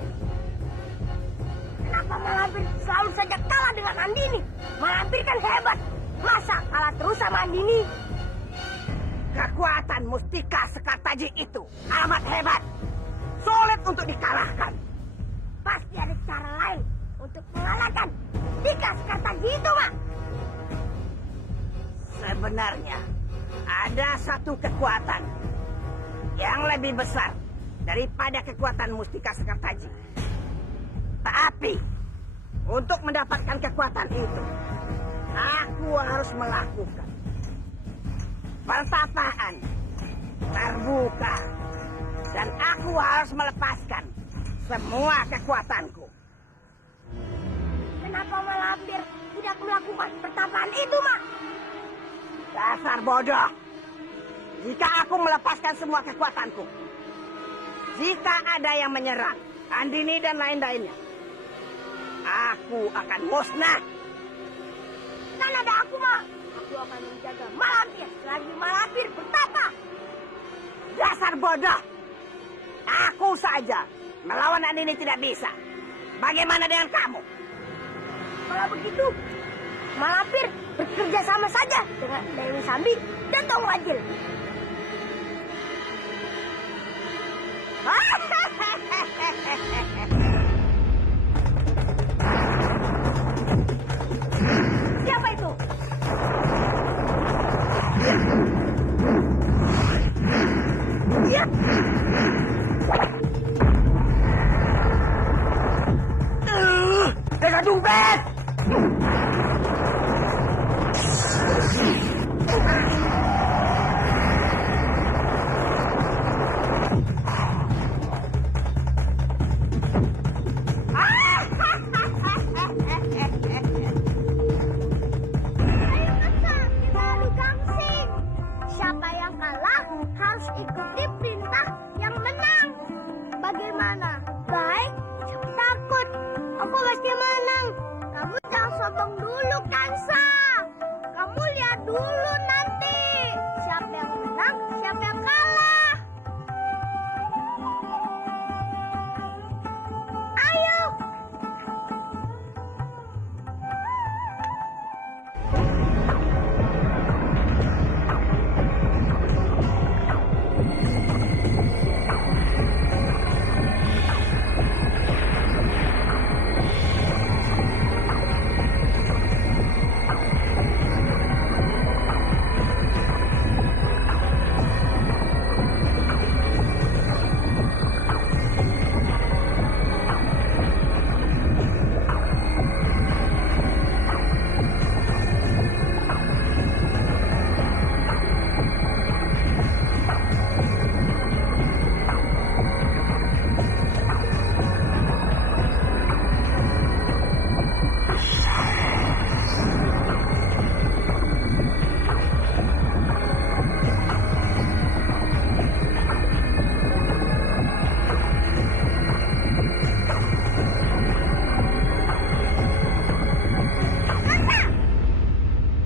Kenapa Malampir selalu saja kalah dengan Andini? Malampir kan hebat. Masa kalah terus sama Andini? Kekuatan mustika Sekartaji itu amat hebat. Sulit untuk dikalahkan. Pasti ada cara lain untuk mengalahkan mustika Sekartaji itu, Mak. Sebenarnya ada satu kekuatan yang lebih besar daripada kekuatan mustika Sekartaji. Tapi untuk mendapatkan kekuatan itu, aku harus melakukan pertapaan terbuka, dan aku harus melepaskan semua kekuatanku. Kenapa Malampir tidak melakukan pertapaan itu, Mak? Dasar bodoh. Jika aku melepaskan semua kekuatanku, jika ada yang menyerang Andini dan lain-lainnya, aku akan musnah. Kan ada aku, Mak. Aku akan menjaga Malampir selagi Malampir bertapa. Dasar bodoh. Aku saja melawan Andini tidak bisa. Bagaimana dengan kamu? Kalau begitu, Malampir bekerja sama saja dengan Dewi Sambi dan Tong Wajil. Siapa itu? Ya. Dasar dompet! Ayo Kansa, kita adu gangsing. Siapa yang kalah harus ikuti perintah yang menang. Bagaimana? Baik, jangan takut. Aku pasti menang. Kamu jangan sombong dulu, Kansa. Kamu lihat dulu nanti. Siapa yang menang, siapa yang kalah. Ayo.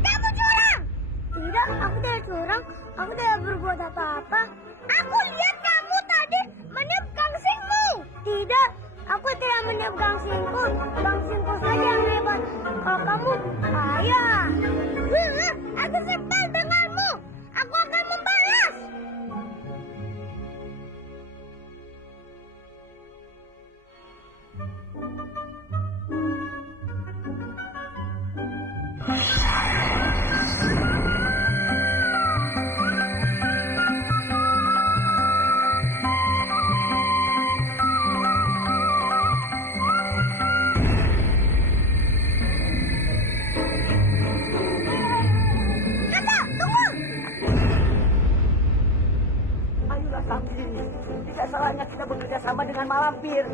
Kamu curang! Tidak, aku tidak curang. Aku tidak berbuat apa-apa. Aku lihat kamu tadi meniup gangsingmu. Tidak, aku tidak meniup gangsingku. Gangsingku saja yang hebat. Kalau kamu, ayah. Aku sebel denganmu. Aku akan membalas. Kansa, tunggu. Ayolah Sambi, tidak salahnya kita bekerja sama dengan Malampir.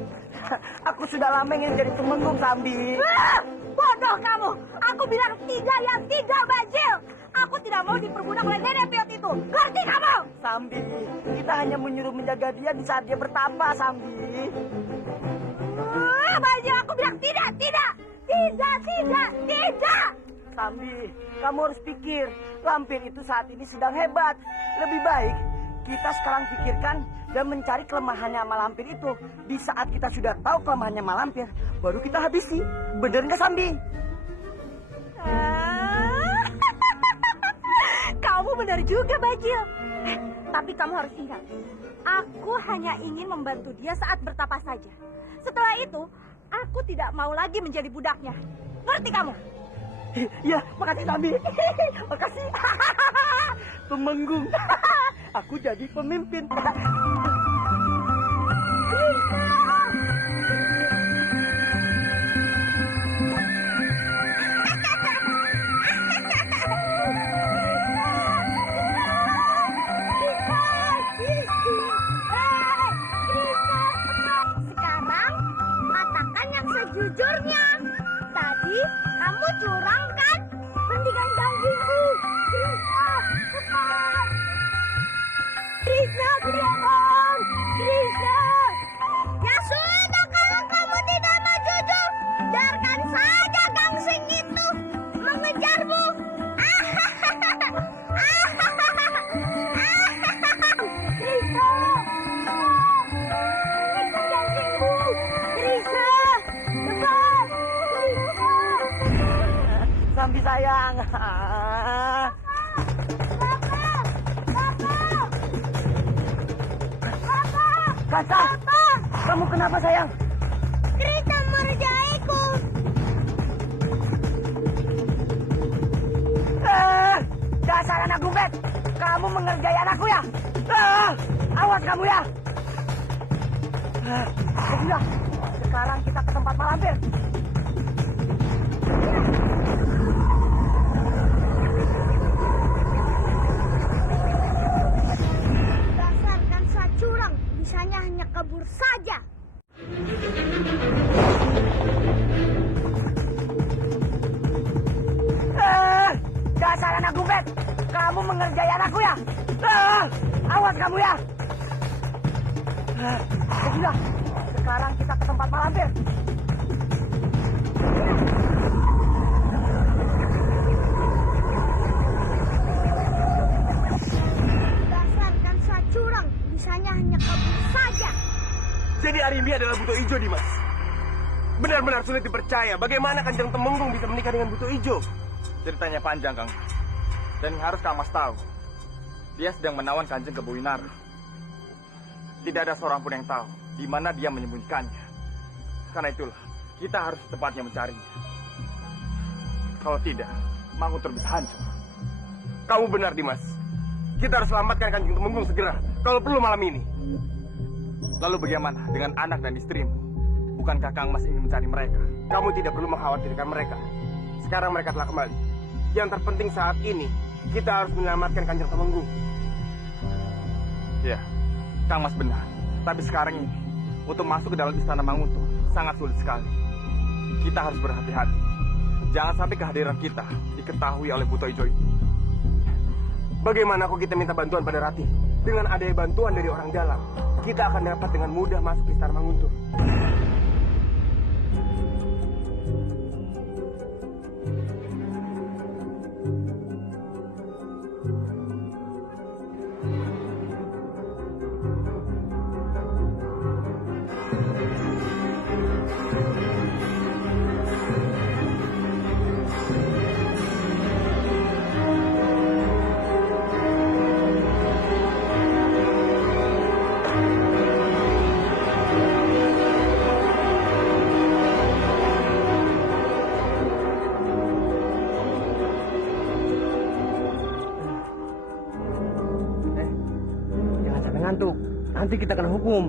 Aku sudah lama ingin jadi tumenggung, Sambi. Bodoh kamu. Aku bilang tidak yang tidak, Bajil. Aku tidak tidak mau diperbudak oleh nenek piot itu. Ngerti kamu? Sambi, kita hanya menyuruh menjaga dia di saat dia bertapa, Sambi. Bajil, aku bilang tidak, tidak. Tidak, tidak, tidak. Sambi, kamu harus pikir, lampir itu saat ini sedang hebat. Lebih baik kita sekarang pikirkan dan mencari kelemahannya Malampir itu. Di saat kita sudah tahu kelemahannya Malampir, baru kita habisi. Bener nggak, Sambi? Kamu benar juga, Bajil. Tapi kamu harus ingat, aku hanya ingin membantu dia saat bertapa saja. Setelah itu, aku tidak mau lagi menjadi budaknya. Ngerti kamu? Ya, makasih Sambi. Makasih. Temenggung. Aku jadi pemimpin. Sekarang katakan yang sejujurnya. Tadi kamu curang kan? Mendingan dagingku. Krishna, cepat. Krishna. Ya sudah, kalau kamu tidak mau jujur, biarkan saja gangsing itu mengejarmu. Krishna. Itu gangsingmu. Krishna. Cepat. Krishna. Sambi sayang. Kansa, kamu kenapa sayang? Krishna merjaiku. Dasar anak gumpet, kamu mengerjai anakku ya? Awas kamu ya! Sudah, sekarang kita ke tempat Malampir. Dasar Kansa curang, bisanya hanya kabur saja. Dasar anak gumpet, kamu mengerjai anakku ya? Awas kamu ya! Sudah, sekarang kita ke tempat Malampir. Dasar Kansa curang, bisanya hanya kabur saja. Jadi Arimbi adalah Buto Ijo, Dimas. Benar-benar sulit dipercaya. Bagaimana Kanjeng Temenggung bisa menikah dengan Buto Ijo? Ceritanya panjang, Kang. Dan yang harus Kang Mas tahu, dia sedang menawan Kanjeng Kebuwinara. Tidak ada seorang pun yang tahu di mana dia menyembunyikannya. Karena itulah, kita harus secepatnya mencarinya. Kalau tidak, Manguntur bisa hancur. Kamu benar, Dimas. Kita harus selamatkan Kanjeng Temenggung segera. Kalau perlu malam ini. Lalu bagaimana dengan anak dan istrimu? Bukankah Kang Mas ingin mencari mereka? Kamu tidak perlu mengkhawatirkan mereka. Sekarang mereka telah kembali. Yang terpenting saat ini, kita harus menyelamatkan Kanjeng Temenggung. Ya, Kang Mas benar. Tapi sekarang ini, untuk masuk ke dalam istana Manguntur, sangat sulit sekali. Kita harus berhati-hati. Jangan sampai kehadiran kita diketahui oleh Buto Ijo itu. Bagaimana kalau kita minta bantuan pada Ratih? Dengan adanya bantuan dari orang dalam, kita akan dapat dengan mudah masuk ke istana Manguntur. Jangan sampai ngantuk, nanti kita kena hukum.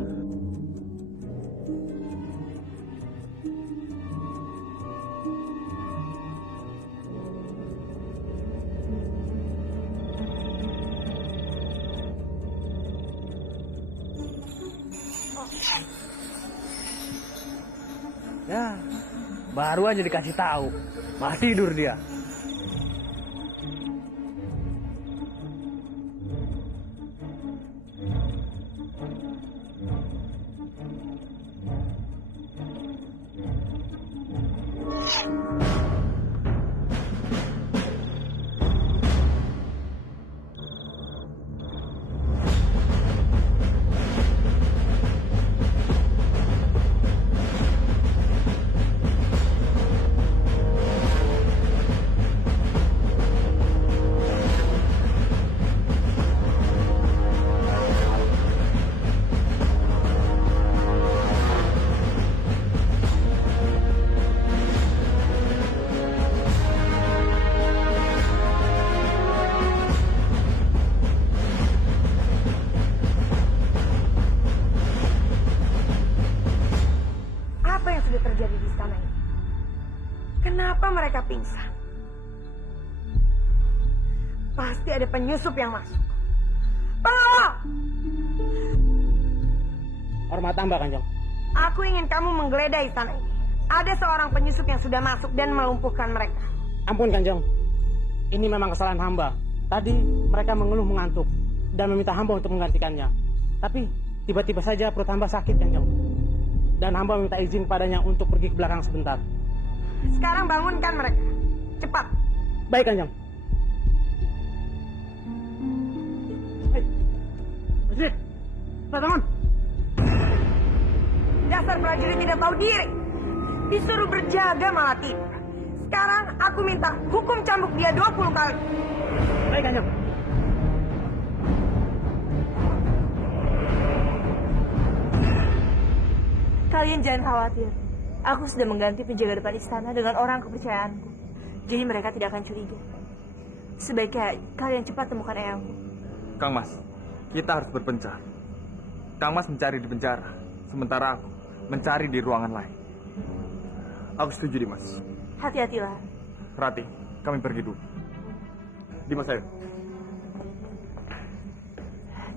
Ya, baru aja dikasih tahu, malah tidur dia. Pasti ada penyusup yang masuk. Pengawal! Hormat hamba, Kanjeng. Aku ingin kamu menggeledah istana ini. Ada seorang penyusup yang sudah masuk dan melumpuhkan mereka. Ampun, Kanjeng. Ini memang kesalahan hamba. Tadi mereka mengeluh mengantuk dan meminta hamba untuk menggantikannya. Tapi tiba-tiba saja perut hamba sakit, Kanjeng. Dan hamba meminta izin padanya untuk pergi ke belakang sebentar. Sekarang bangunkan mereka. Cepat. Baik, Kanjeng. Hei, prajurit, bangun. Dasar prajurit tidak tahu diri. Disuruh berjaga malah tidur. Sekarang aku minta hukum cambuk dia 20 kali. Baik, Kanjeng. Kalian jangan khawatir. Aku sudah mengganti penjaga depan istana dengan orang kepercayaanku. Jadi mereka tidak akan curiga. Sebaiknya kalian cepat temukan eyangku. Kang Mas, kita harus berpencar. Kang Mas mencari di penjara, sementara aku mencari di ruangan lain. Aku setuju, Dimas. Hati-hatilah. Rati, kami pergi dulu. Dimas, ayo.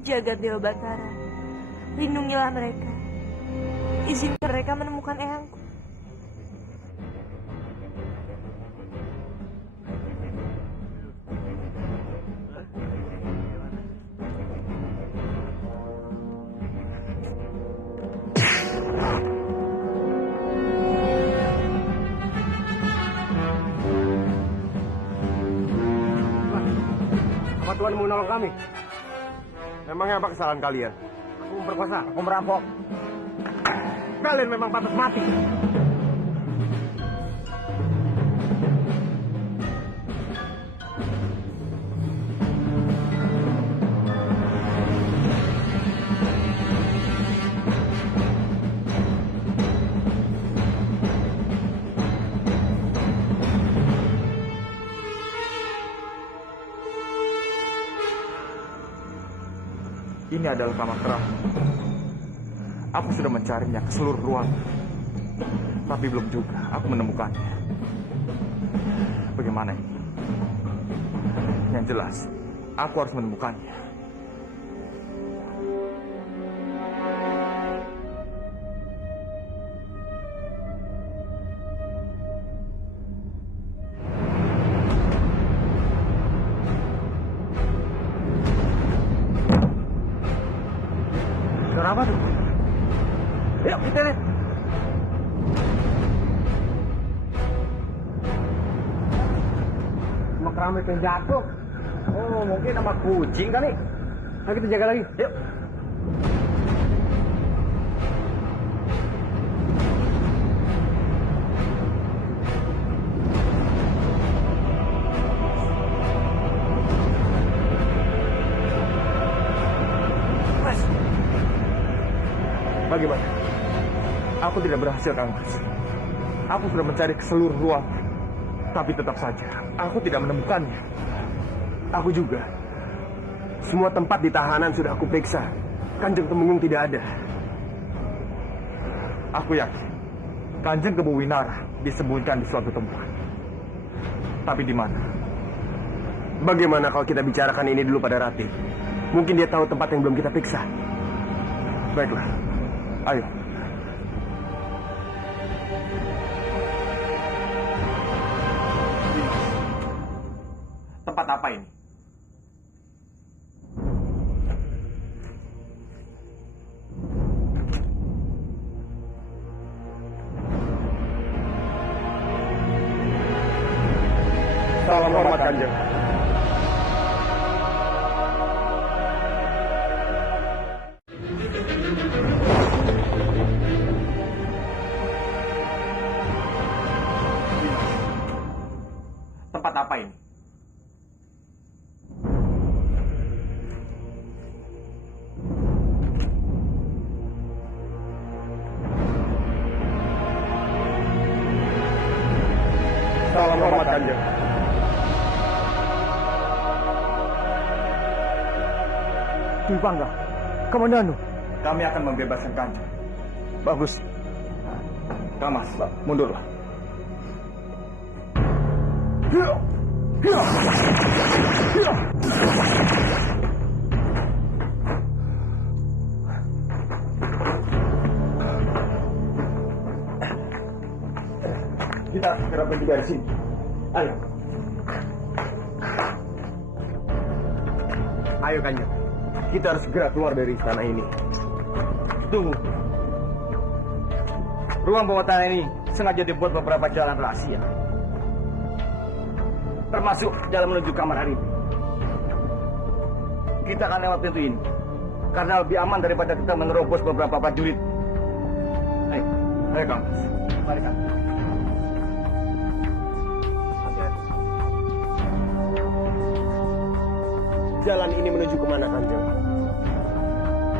Jagat Dewa Batara. Lindungilah mereka. Izinkan mereka menemukan eyangku. Apa Tuhan mau menolong kami? Memangnya apa kesalahan kalian? Aku memperkosa, aku merampok. Kalian memang pantas mati. Ini adalah kamar terakhir. Aku sudah mencarinya ke seluruh ruangan, tapi belum juga aku menemukannya. Bagaimana ini? Yang jelas, aku harus menemukannya. Suara apa tuh? Yuk, kita lihat. Sama keramik yang jatuh. Oh, mungkin sama kucing kali. Ayo kita jaga lagi. Yuk. Bagaimana? Aku tidak berhasil, Kang Mas. Aku sudah mencari ke seluruh ruangan, tapi tetap saja aku tidak menemukannya. Aku juga. Semua tempat di tahanan sudah aku periksa. Kanjeng Temenggung tidak ada. Aku yakin Kanjeng Kebuwinara disembunyikan di suatu tempat. Tapi di mana? Bagaimana kalau kita bicarakan ini dulu pada Rati? Mungkin dia tahu tempat yang belum kita periksa. Baiklah, ayo. Tempat apa ini? Salam hormat Kanjeng. Tempat apa ini? Salam hormat Kanjeng. Bangga, Kamandanu. kami akan membebaskan Kanjeng. Bagus. Kang Mas, mundurlah. Kita segera pergi dari sini. Ayo. Ayo Kanjeng. Kita harus segera keluar dari istana ini. Tunggu. Ruang bawah tanah ini sengaja dibuat beberapa jalan rahasia. Termasuk jalan menuju kamar hari ini. Kita akan lewat pintu ini. Karena lebih aman daripada kita menerobos beberapa prajurit. Ayo. Ayo Kang. Mari Kang. Jalan ini menuju kemana, Kanjeng?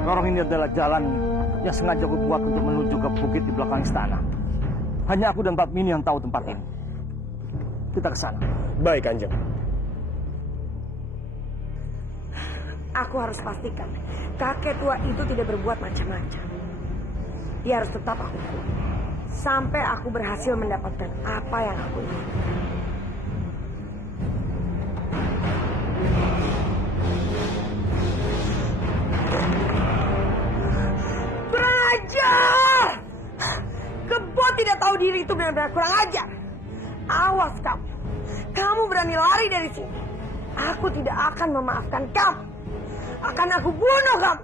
Lorong ini adalah jalan yang sengaja aku buat untuk menuju ke bukit di belakang istana. Hanya aku dan Pak Mini yang tahu tempat ini. Kita ke sana. Baik, Kanjeng. Aku harus pastikan kakek tua itu tidak berbuat macam-macam. Dia harus tetap aku kuat. Sampai aku berhasil mendapatkan apa yang aku inginkan. Kurang ajar! Kebo tidak tahu diri itu benar-benar kurang ajar. Awas kamu. Kamu berani lari dari sini. Aku tidak akan memaafkan kamu. Akan aku bunuh kamu.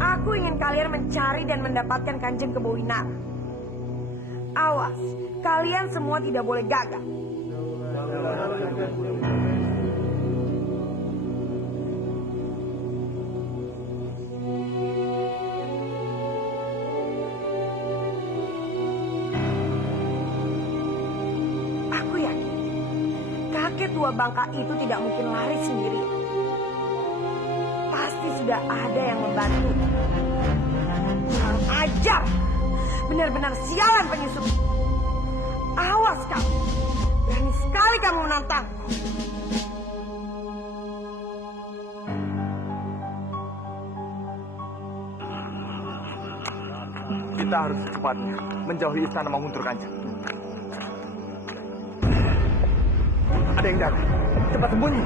Aku ingin kalian mencari dan mendapatkan Kanjeng Kebowinara. Awas, kalian semua tidak boleh gagal. Aku yakin kakek tua bangka itu tidak mungkin lari sendiri. Pasti sudah ada yang membantu. Kurang ajar. Benar-benar sialan penyusup. Awas kamu. Berani sekali kamu menantangku. Kita harus secepatnya menjauhi istana Manguntur Kanjeng. Ada yang datang. Cepat sembunyi.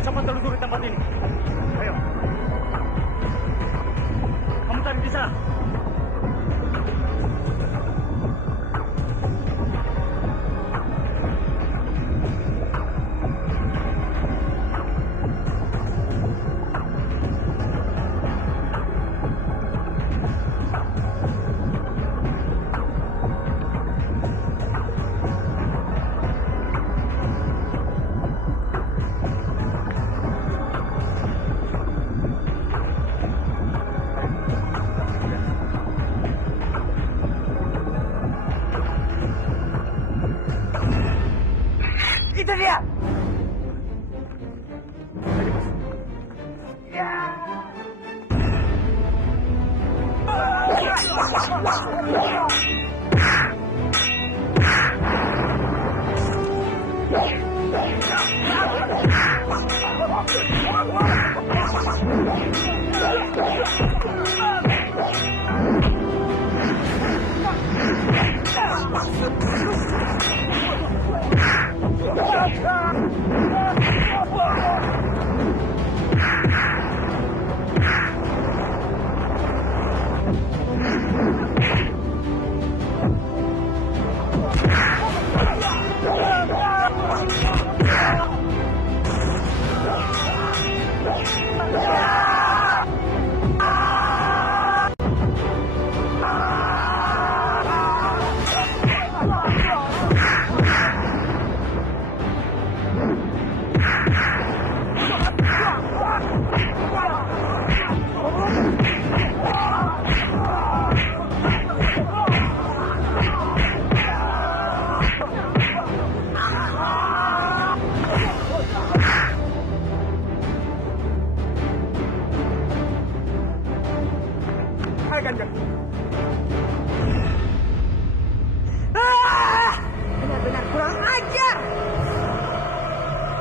Cepat telusuri tempat ini. Ayo. Kamu cari di sana. Itu dia.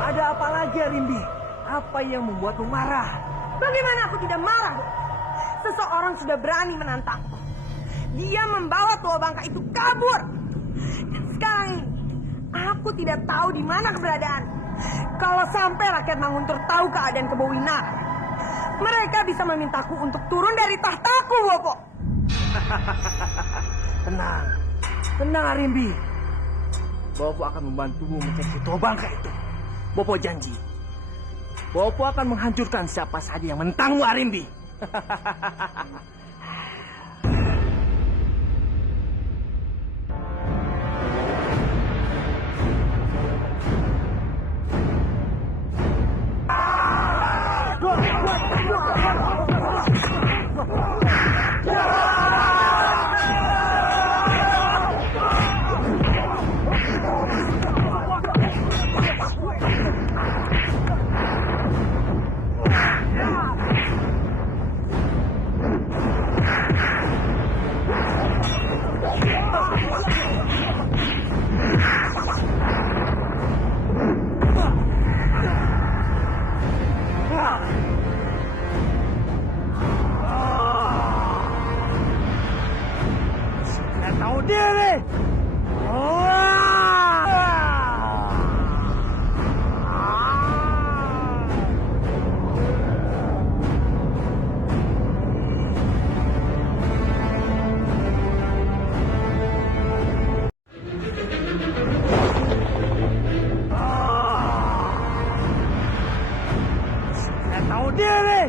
Ada apa lagi, Arimbi? Apa yang membuatmu marah? Bagaimana aku tidak marah, Bopo? Seseorang sudah berani menantangku. Dia membawa tua bangka itu kabur. Dan sekarang ini, aku tidak tahu di mana keberadaan. Kalau sampai rakyat Manguntur tahu keadaan Kebo Winara, mereka bisa memintaku untuk turun dari tahtaku, Bopo. Tenang, tenang Arimbi. Bopo akan membantumu mencari tua bangka itu. Bopo janji. Bopo akan menghancurkan siapa saja yang menentangmu, Arimbi. Tahu diri. Tahu diri.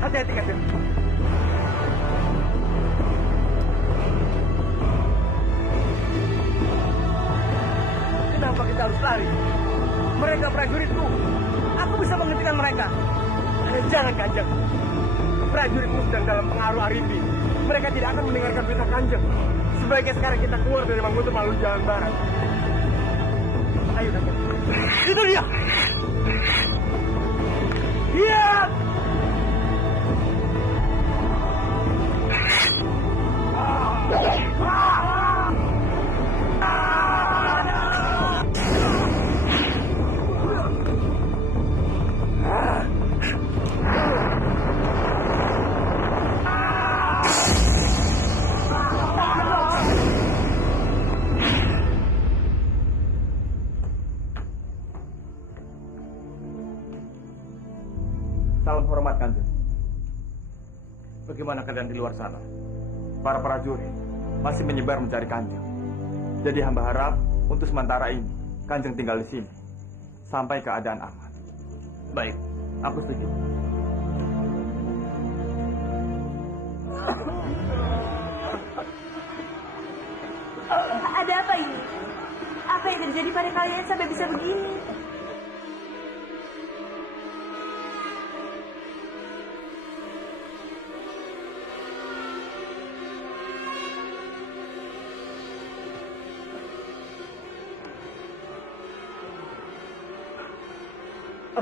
Hati-hati, Kanjeng. Kenapa kita harus lari? Mereka prajuritku. Aku bisa menghentikan mereka. Jangan, Kanjeng. Prajuritmu sedang dalam pengaruh Arimbi. Mereka tidak akan mendengarkan perintah Kanjeng. Sebaiknya sekarang kita keluar dari Manguntur melalui jalan barat. Ayo, Kanjeng. Itu dia! Iya! Salam hormat, Kanjeng. Bagaimana keadaan di luar sana? Para prajurit masih menyebar mencari Kanjeng. Jadi hamba harap untuk sementara ini Kanjeng tinggal di sini sampai keadaan aman. Baik, Aku setuju. Ada apa ini? Apa yang terjadi pada kalian sampai bisa begini?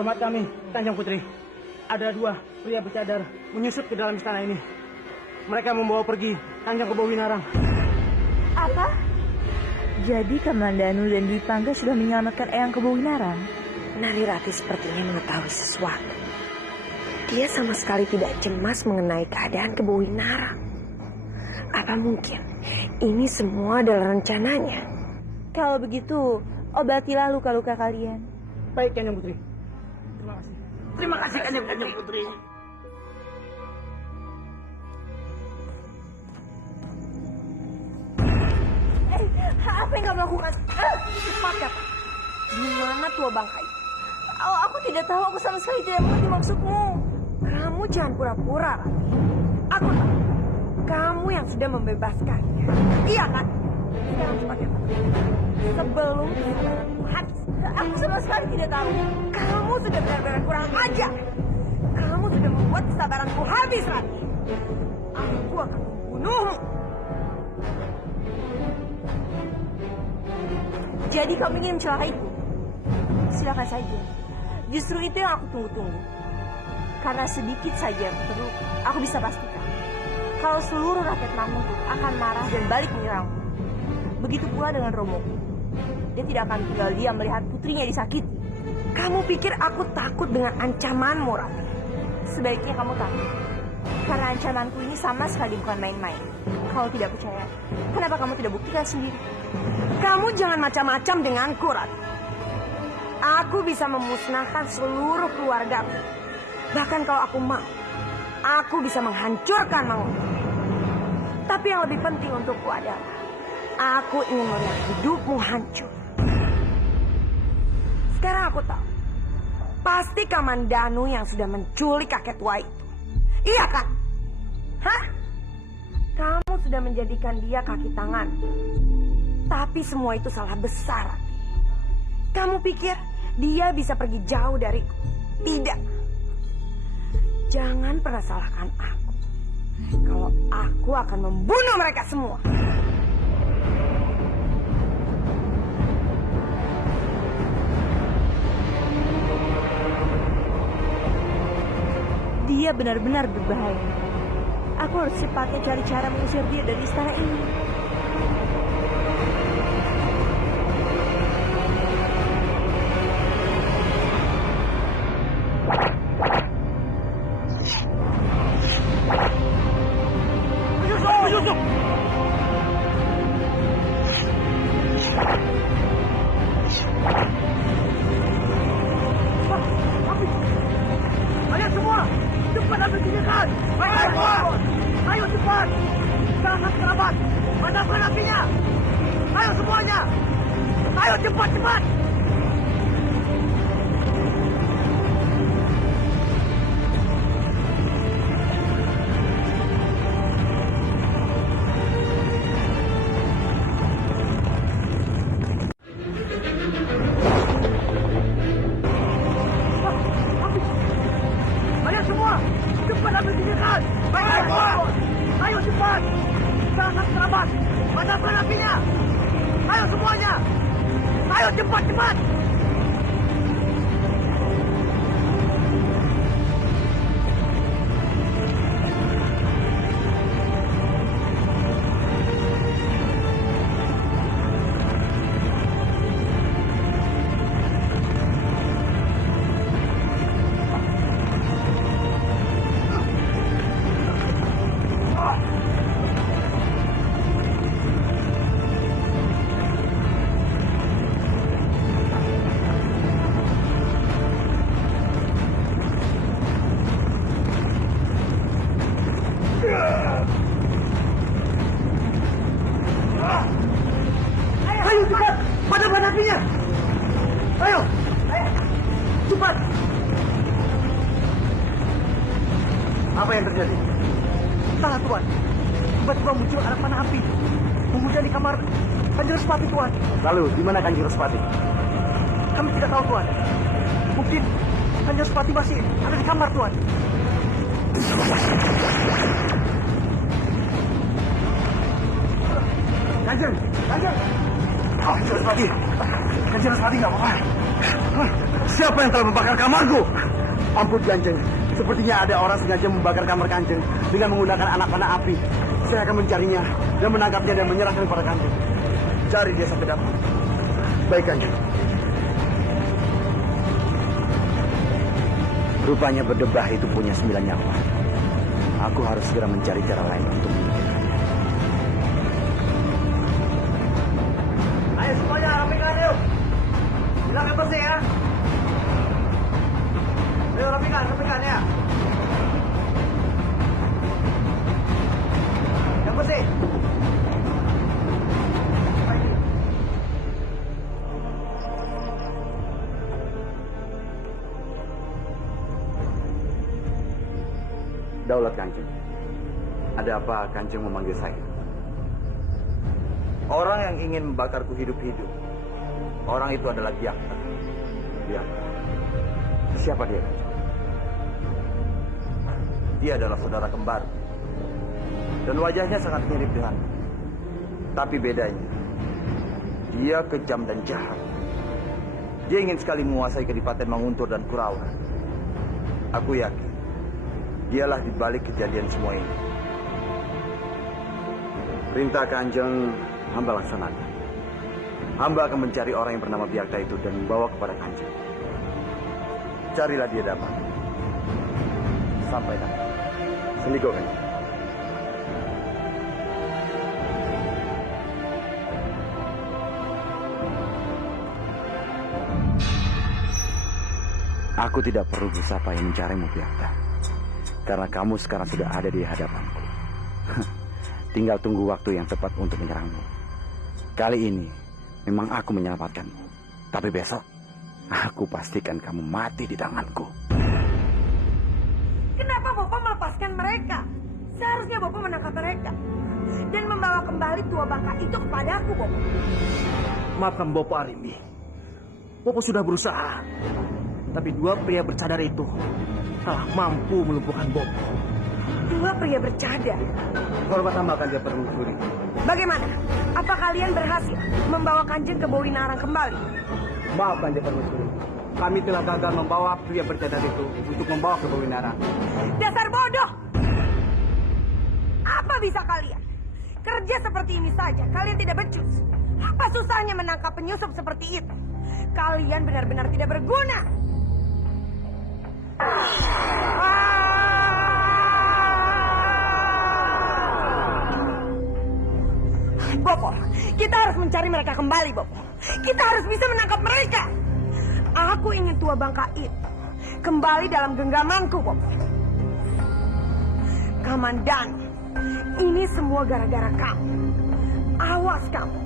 hormat kami, Kanjeng Putri. Ada dua pria bercadar menyusup ke dalam istana ini. Mereka membawa pergi Kanjeng Kebo Winarang. Apa? Jadi Kamandanu dan Dipangga sudah menyelamatkan Eyang Kebo Winarang? Nari Rati sepertinya mengetahui sesuatu. Dia sama sekali tidak cemas mengenai keadaan Kebo Winarang. Apa mungkin ini semua adalah rencananya? Kalau begitu, obatilah luka-luka kalian. Baik, Kanjeng Putri. Terima kasih. Terima kasih, Kanjeng Putri. Apa yang kamu lakukan? Cepat kata. Di mana tua bangkai? Oh, aku tidak tahu. Aku sama sekali tidak mengerti maksudmu. Kamu jangan pura-pura, Rati. Aku tahu. Kamu yang sudah membebaskannya. Iya kan? Sekarang cepat kata. Sebelum kesadaranku habis. Aku sama sekali tidak tahu. Kamu sudah benar-benar kurang ajar. Kamu sudah membuat kesabaranku habis, Rati. Aku akan membunuhmu. Jadi kamu ingin mencelakaiku? Silakan saja. Justru itu yang aku tunggu-tunggu. Karena sedikit saja yang perlu, aku bisa pastikan kalau seluruh rakyat Manguntup akan marah dan balik menyerangku. Begitu pula dengan Romo. Dia tidak akan tinggal diam melihat putrinya disakiti. Kamu pikir aku takut dengan ancamanmu, Rati? Sebaiknya kamu takut. Karena ancamanku ini sama sekali bukan main-main. Kalau tidak percaya, kenapa kamu tidak buktikan sendiri? Kamu jangan macam-macam denganku, Rati. Aku bisa memusnahkan seluruh keluargaku. Bahkan kalau aku mau, aku bisa menghancurkan Manguntup. Tapi yang lebih penting untukku adalah aku ingin melihat hidupmu hancur. Sekarang aku tahu, pasti Kamandanu yang sudah menculik kakek tua itu. Iya kan? Hah? Kamu sudah menjadikan dia kaki tangan. Tapi semua itu salah besar. Kamu pikir dia bisa pergi jauh dariku? Tidak. Jangan pernah salahkan aku. Kalau aku akan membunuh mereka semua. Dia benar-benar berbahaya. Aku harus cepatnya cari cara mengusir dia dari istana ini. Kalian semua, cepat ambil tindakan. Ayo cepat. Jangan kerabat. Padamkan apinya. Ayo semuanya. Ayo cepat. Kalian semua, cepat ambil tindakan. Ayo cepat. Jangan kerabat. Padamkan apinya. Ayo semuanya. Ayo cepat. Ayo cepat. Padamkan apinya. Ayo. Cepat. Apa yang terjadi? Entahlah Tuan. Tiba-tiba muncul anak panah api. Menghujani di kamar Kanjeng Respati, Tuan. Lalu, di mana Kanjeng Respati? Kami tidak tahu, Tuan. Mungkin Kanjeng Respati masih ada di kamar, Tuan. Kanjeng. Kanjeng Respati. Kanjeng Respati nggak apa-apa. Siapa yang telah membakar kamarku? Ampun Kanjeng, sepertinya ada orang sengaja membakar kamar Kanjeng dengan menggunakan anak panah api. Saya akan mencarinya dan menangkapnya dan menyerahkan kepada Kanjeng. Cari dia sampai dapat. Baik Kanjeng. Rupanya berdebah itu punya 9 nyawa. Aku harus segera mencari cara lain untuk menyingkirkannya. Ayo semuanya rapikan yuk. Bilang yang bersih ya. Ayo rapikan ya. Yang bersih. Daulat Kanjeng. Ada apa Kanjeng memanggil saya? Orang yang ingin membakarku hidup-hidup. Orang itu adalah Biakta. Biakta. Siapa dia? Dia adalah saudara kembar. Dan wajahnya sangat mirip denganku. Tapi bedanya, dia kejam dan jahat. Dia ingin sekali menguasai Kadipaten Manguntur dan Kurawa. Aku yakin, dialah di balik kejadian semua ini. Perintah Kanjeng hamba laksanakan. Hamba akan mencari orang yang bernama Biakta itu dan membawa kepada Kanjeng. Carilah dia dapat. Sampai dapat. Sendigo Kanjeng. Aku tidak perlu berusaha payah mencarimu, Biakta. Karena kamu sekarang sudah ada di hadapanku. Tinggal tunggu waktu yang tepat untuk menyerangmu. Kali ini memang aku menyelamatkanmu. Tapi besok aku pastikan kamu mati di tanganku. Kenapa Bapak melepaskan mereka? Seharusnya Bapak menangkap mereka dan membawa kembali tua bangka itu kepadaku, Bapak. Maafkan Bopo Arimbi. Bopo sudah berusaha. Tapi dua pria bercadar itu telah mampu melumpuhkan Bopo. Dua pria bercadar. Hormat hamba akan dia penelusuri. Bagaimana? Apa kalian berhasil membawa Kanjeng ke Bowinarang kembali? Maaf Kanjeng Permaisuri. Kami telah gagal membawa pria bercadar itu untuk membawa ke Bowinarang. Dasar bodoh! Apa bisa kalian? Kerja seperti ini saja, kalian tidak becus. Apa susahnya menangkap penyusup seperti itu? Kalian benar-benar tidak berguna. Bopo, kita harus mencari mereka kembali, Bopo. Kita harus bisa menangkap mereka. Aku ingin tua bangka itu kembali dalam genggamanku, Bopo. Kamandan, ini semua gara-gara kamu. Awas kamu.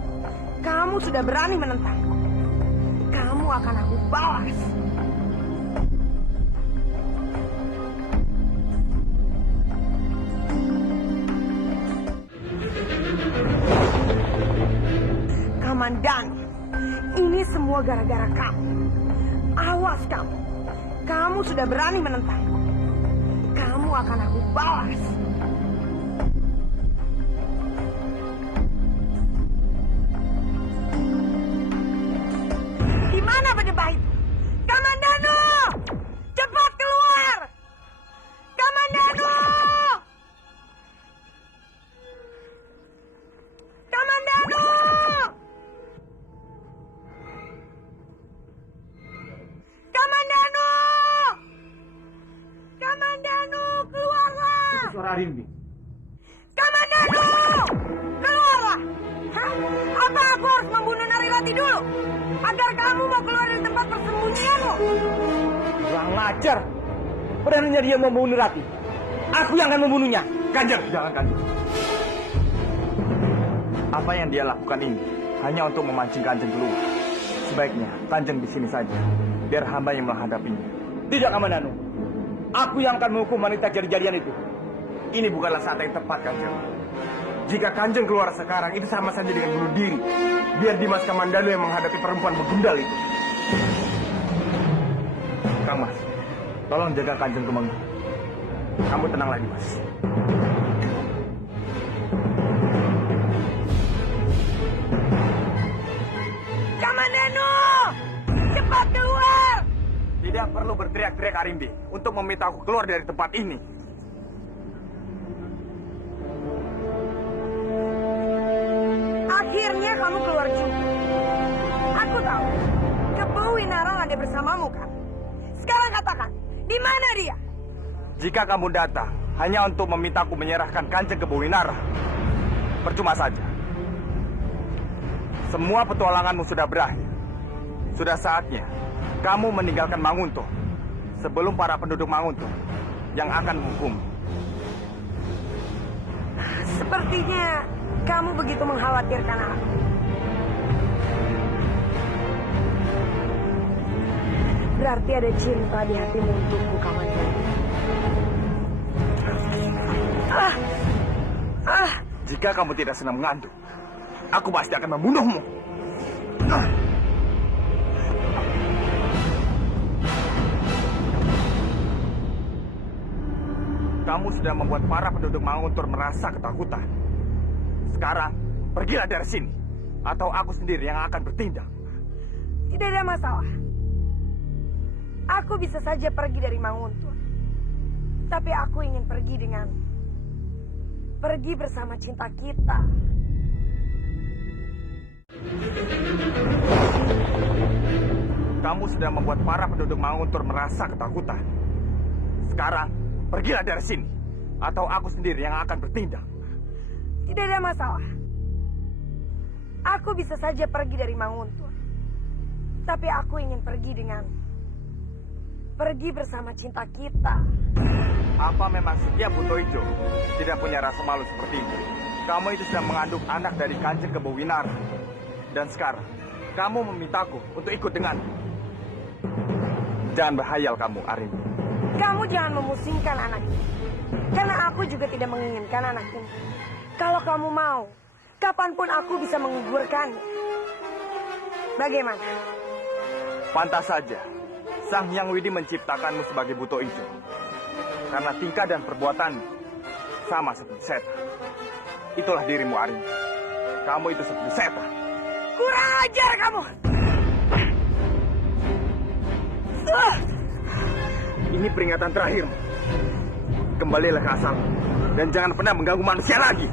Kamu sudah berani menentangku. Kamu akan aku balas. Kamandan, ini semua gara-gara kamu. Awas kamu. Kamu sudah berani menentangku. Kamu akan aku balas. Di mana berdebah itu? Kamandano! Cepat keluar! Kamandano! Kamandano! Kamandano! Kamandano, keluarlah! Suara Arimbi. Kamandano! Keluarlah! Hah? Apa aku harus membunuh Narilati dulu? Agar kamu mau keluar dari tempat persembunyianmu? Kurang ajar. Beraninya dia membunuh Rati. Aku yang akan membunuhnya. Kanjeng, jangan Kanjeng. Apa yang dia lakukan ini hanya untuk memancing Kanjeng keluar. Sebaiknya Kanjeng di sini saja, biar hamba yang menghadapinya. Tidak, Kamandano. Aku yang akan menghukum wanita jadi-jadian itu. Ini bukanlah saat yang tepat, Kanjeng. Jika Kanjeng keluar sekarang, itu sama saja dengan bunuh diri. Biar Dimas Kamandano yang menghadapi perempuan begundal itu. Kang Mas, tolong jaga Kanjeng Tumenggung. Kamu tenang lagi, Mas. Kamandano! Cepat keluar! Tidak perlu berteriak-teriak Arimbi untuk meminta aku keluar dari tempat ini. Akhirnya kamu keluar juga. Aku tahu, Kebo Winarang ada bersamamu kan? Sekarang katakan, di mana dia? Jika kamu datang hanya untuk memintaku menyerahkan Kanjeng ke Bowinarang, percuma saja. Semua petualanganmu sudah berakhir. Sudah saatnya kamu meninggalkan Manguntuh sebelum para penduduk Manguntuh yang akan menghukum. Sepertinya kamu begitu mengkhawatirkan aku. Berarti ada cinta di hatimu untukku, Kamandanu. Jika kamu tidak senang mengandung, aku pasti akan membunuhmu. Kamu sudah membuat para penduduk Manguntur merasa ketakutan. Sekarang, pergilah dari sini. Atau aku sendiri yang akan bertindak. Tidak ada masalah. Aku bisa saja pergi dari Manguntur. Tapi aku ingin pergi dengan... pergi bersama cinta kita. Kamu sudah membuat para penduduk Manguntur merasa ketakutan. Sekarang, pergilah dari sini. Atau aku sendiri yang akan bertindak. Tidak ada masalah. Aku bisa saja pergi dari Manguntur. Tapi aku ingin pergi dengan... pergi bersama cinta kita. Apa memang setiap Buto Ijo tidak punya rasa malu seperti itu? Kamu itu sedang mengandung anak dari Kanjeng Kebawinara. Dan sekarang, kamu memintaku untuk ikut denganmu. Jangan berhayal kamu, Arimbi. Kamu jangan memusingkan anak ini. Karena aku juga tidak menginginkan anak ini. Kalau kamu mau, kapanpun aku bisa menggugurkannya. Bagaimana? Pantas saja, Sang Hyang Widi menciptakanmu sebagai Buto Ijo. Karena tingkah dan perbuatanmu sama seperti setan. Itulah dirimu, Arimbi. Kamu itu seperti setan. Kurang ajar kamu! Ini peringatan terakhirmu. Kembalilah ke asalmu. Dan jangan pernah mengganggu manusia lagi.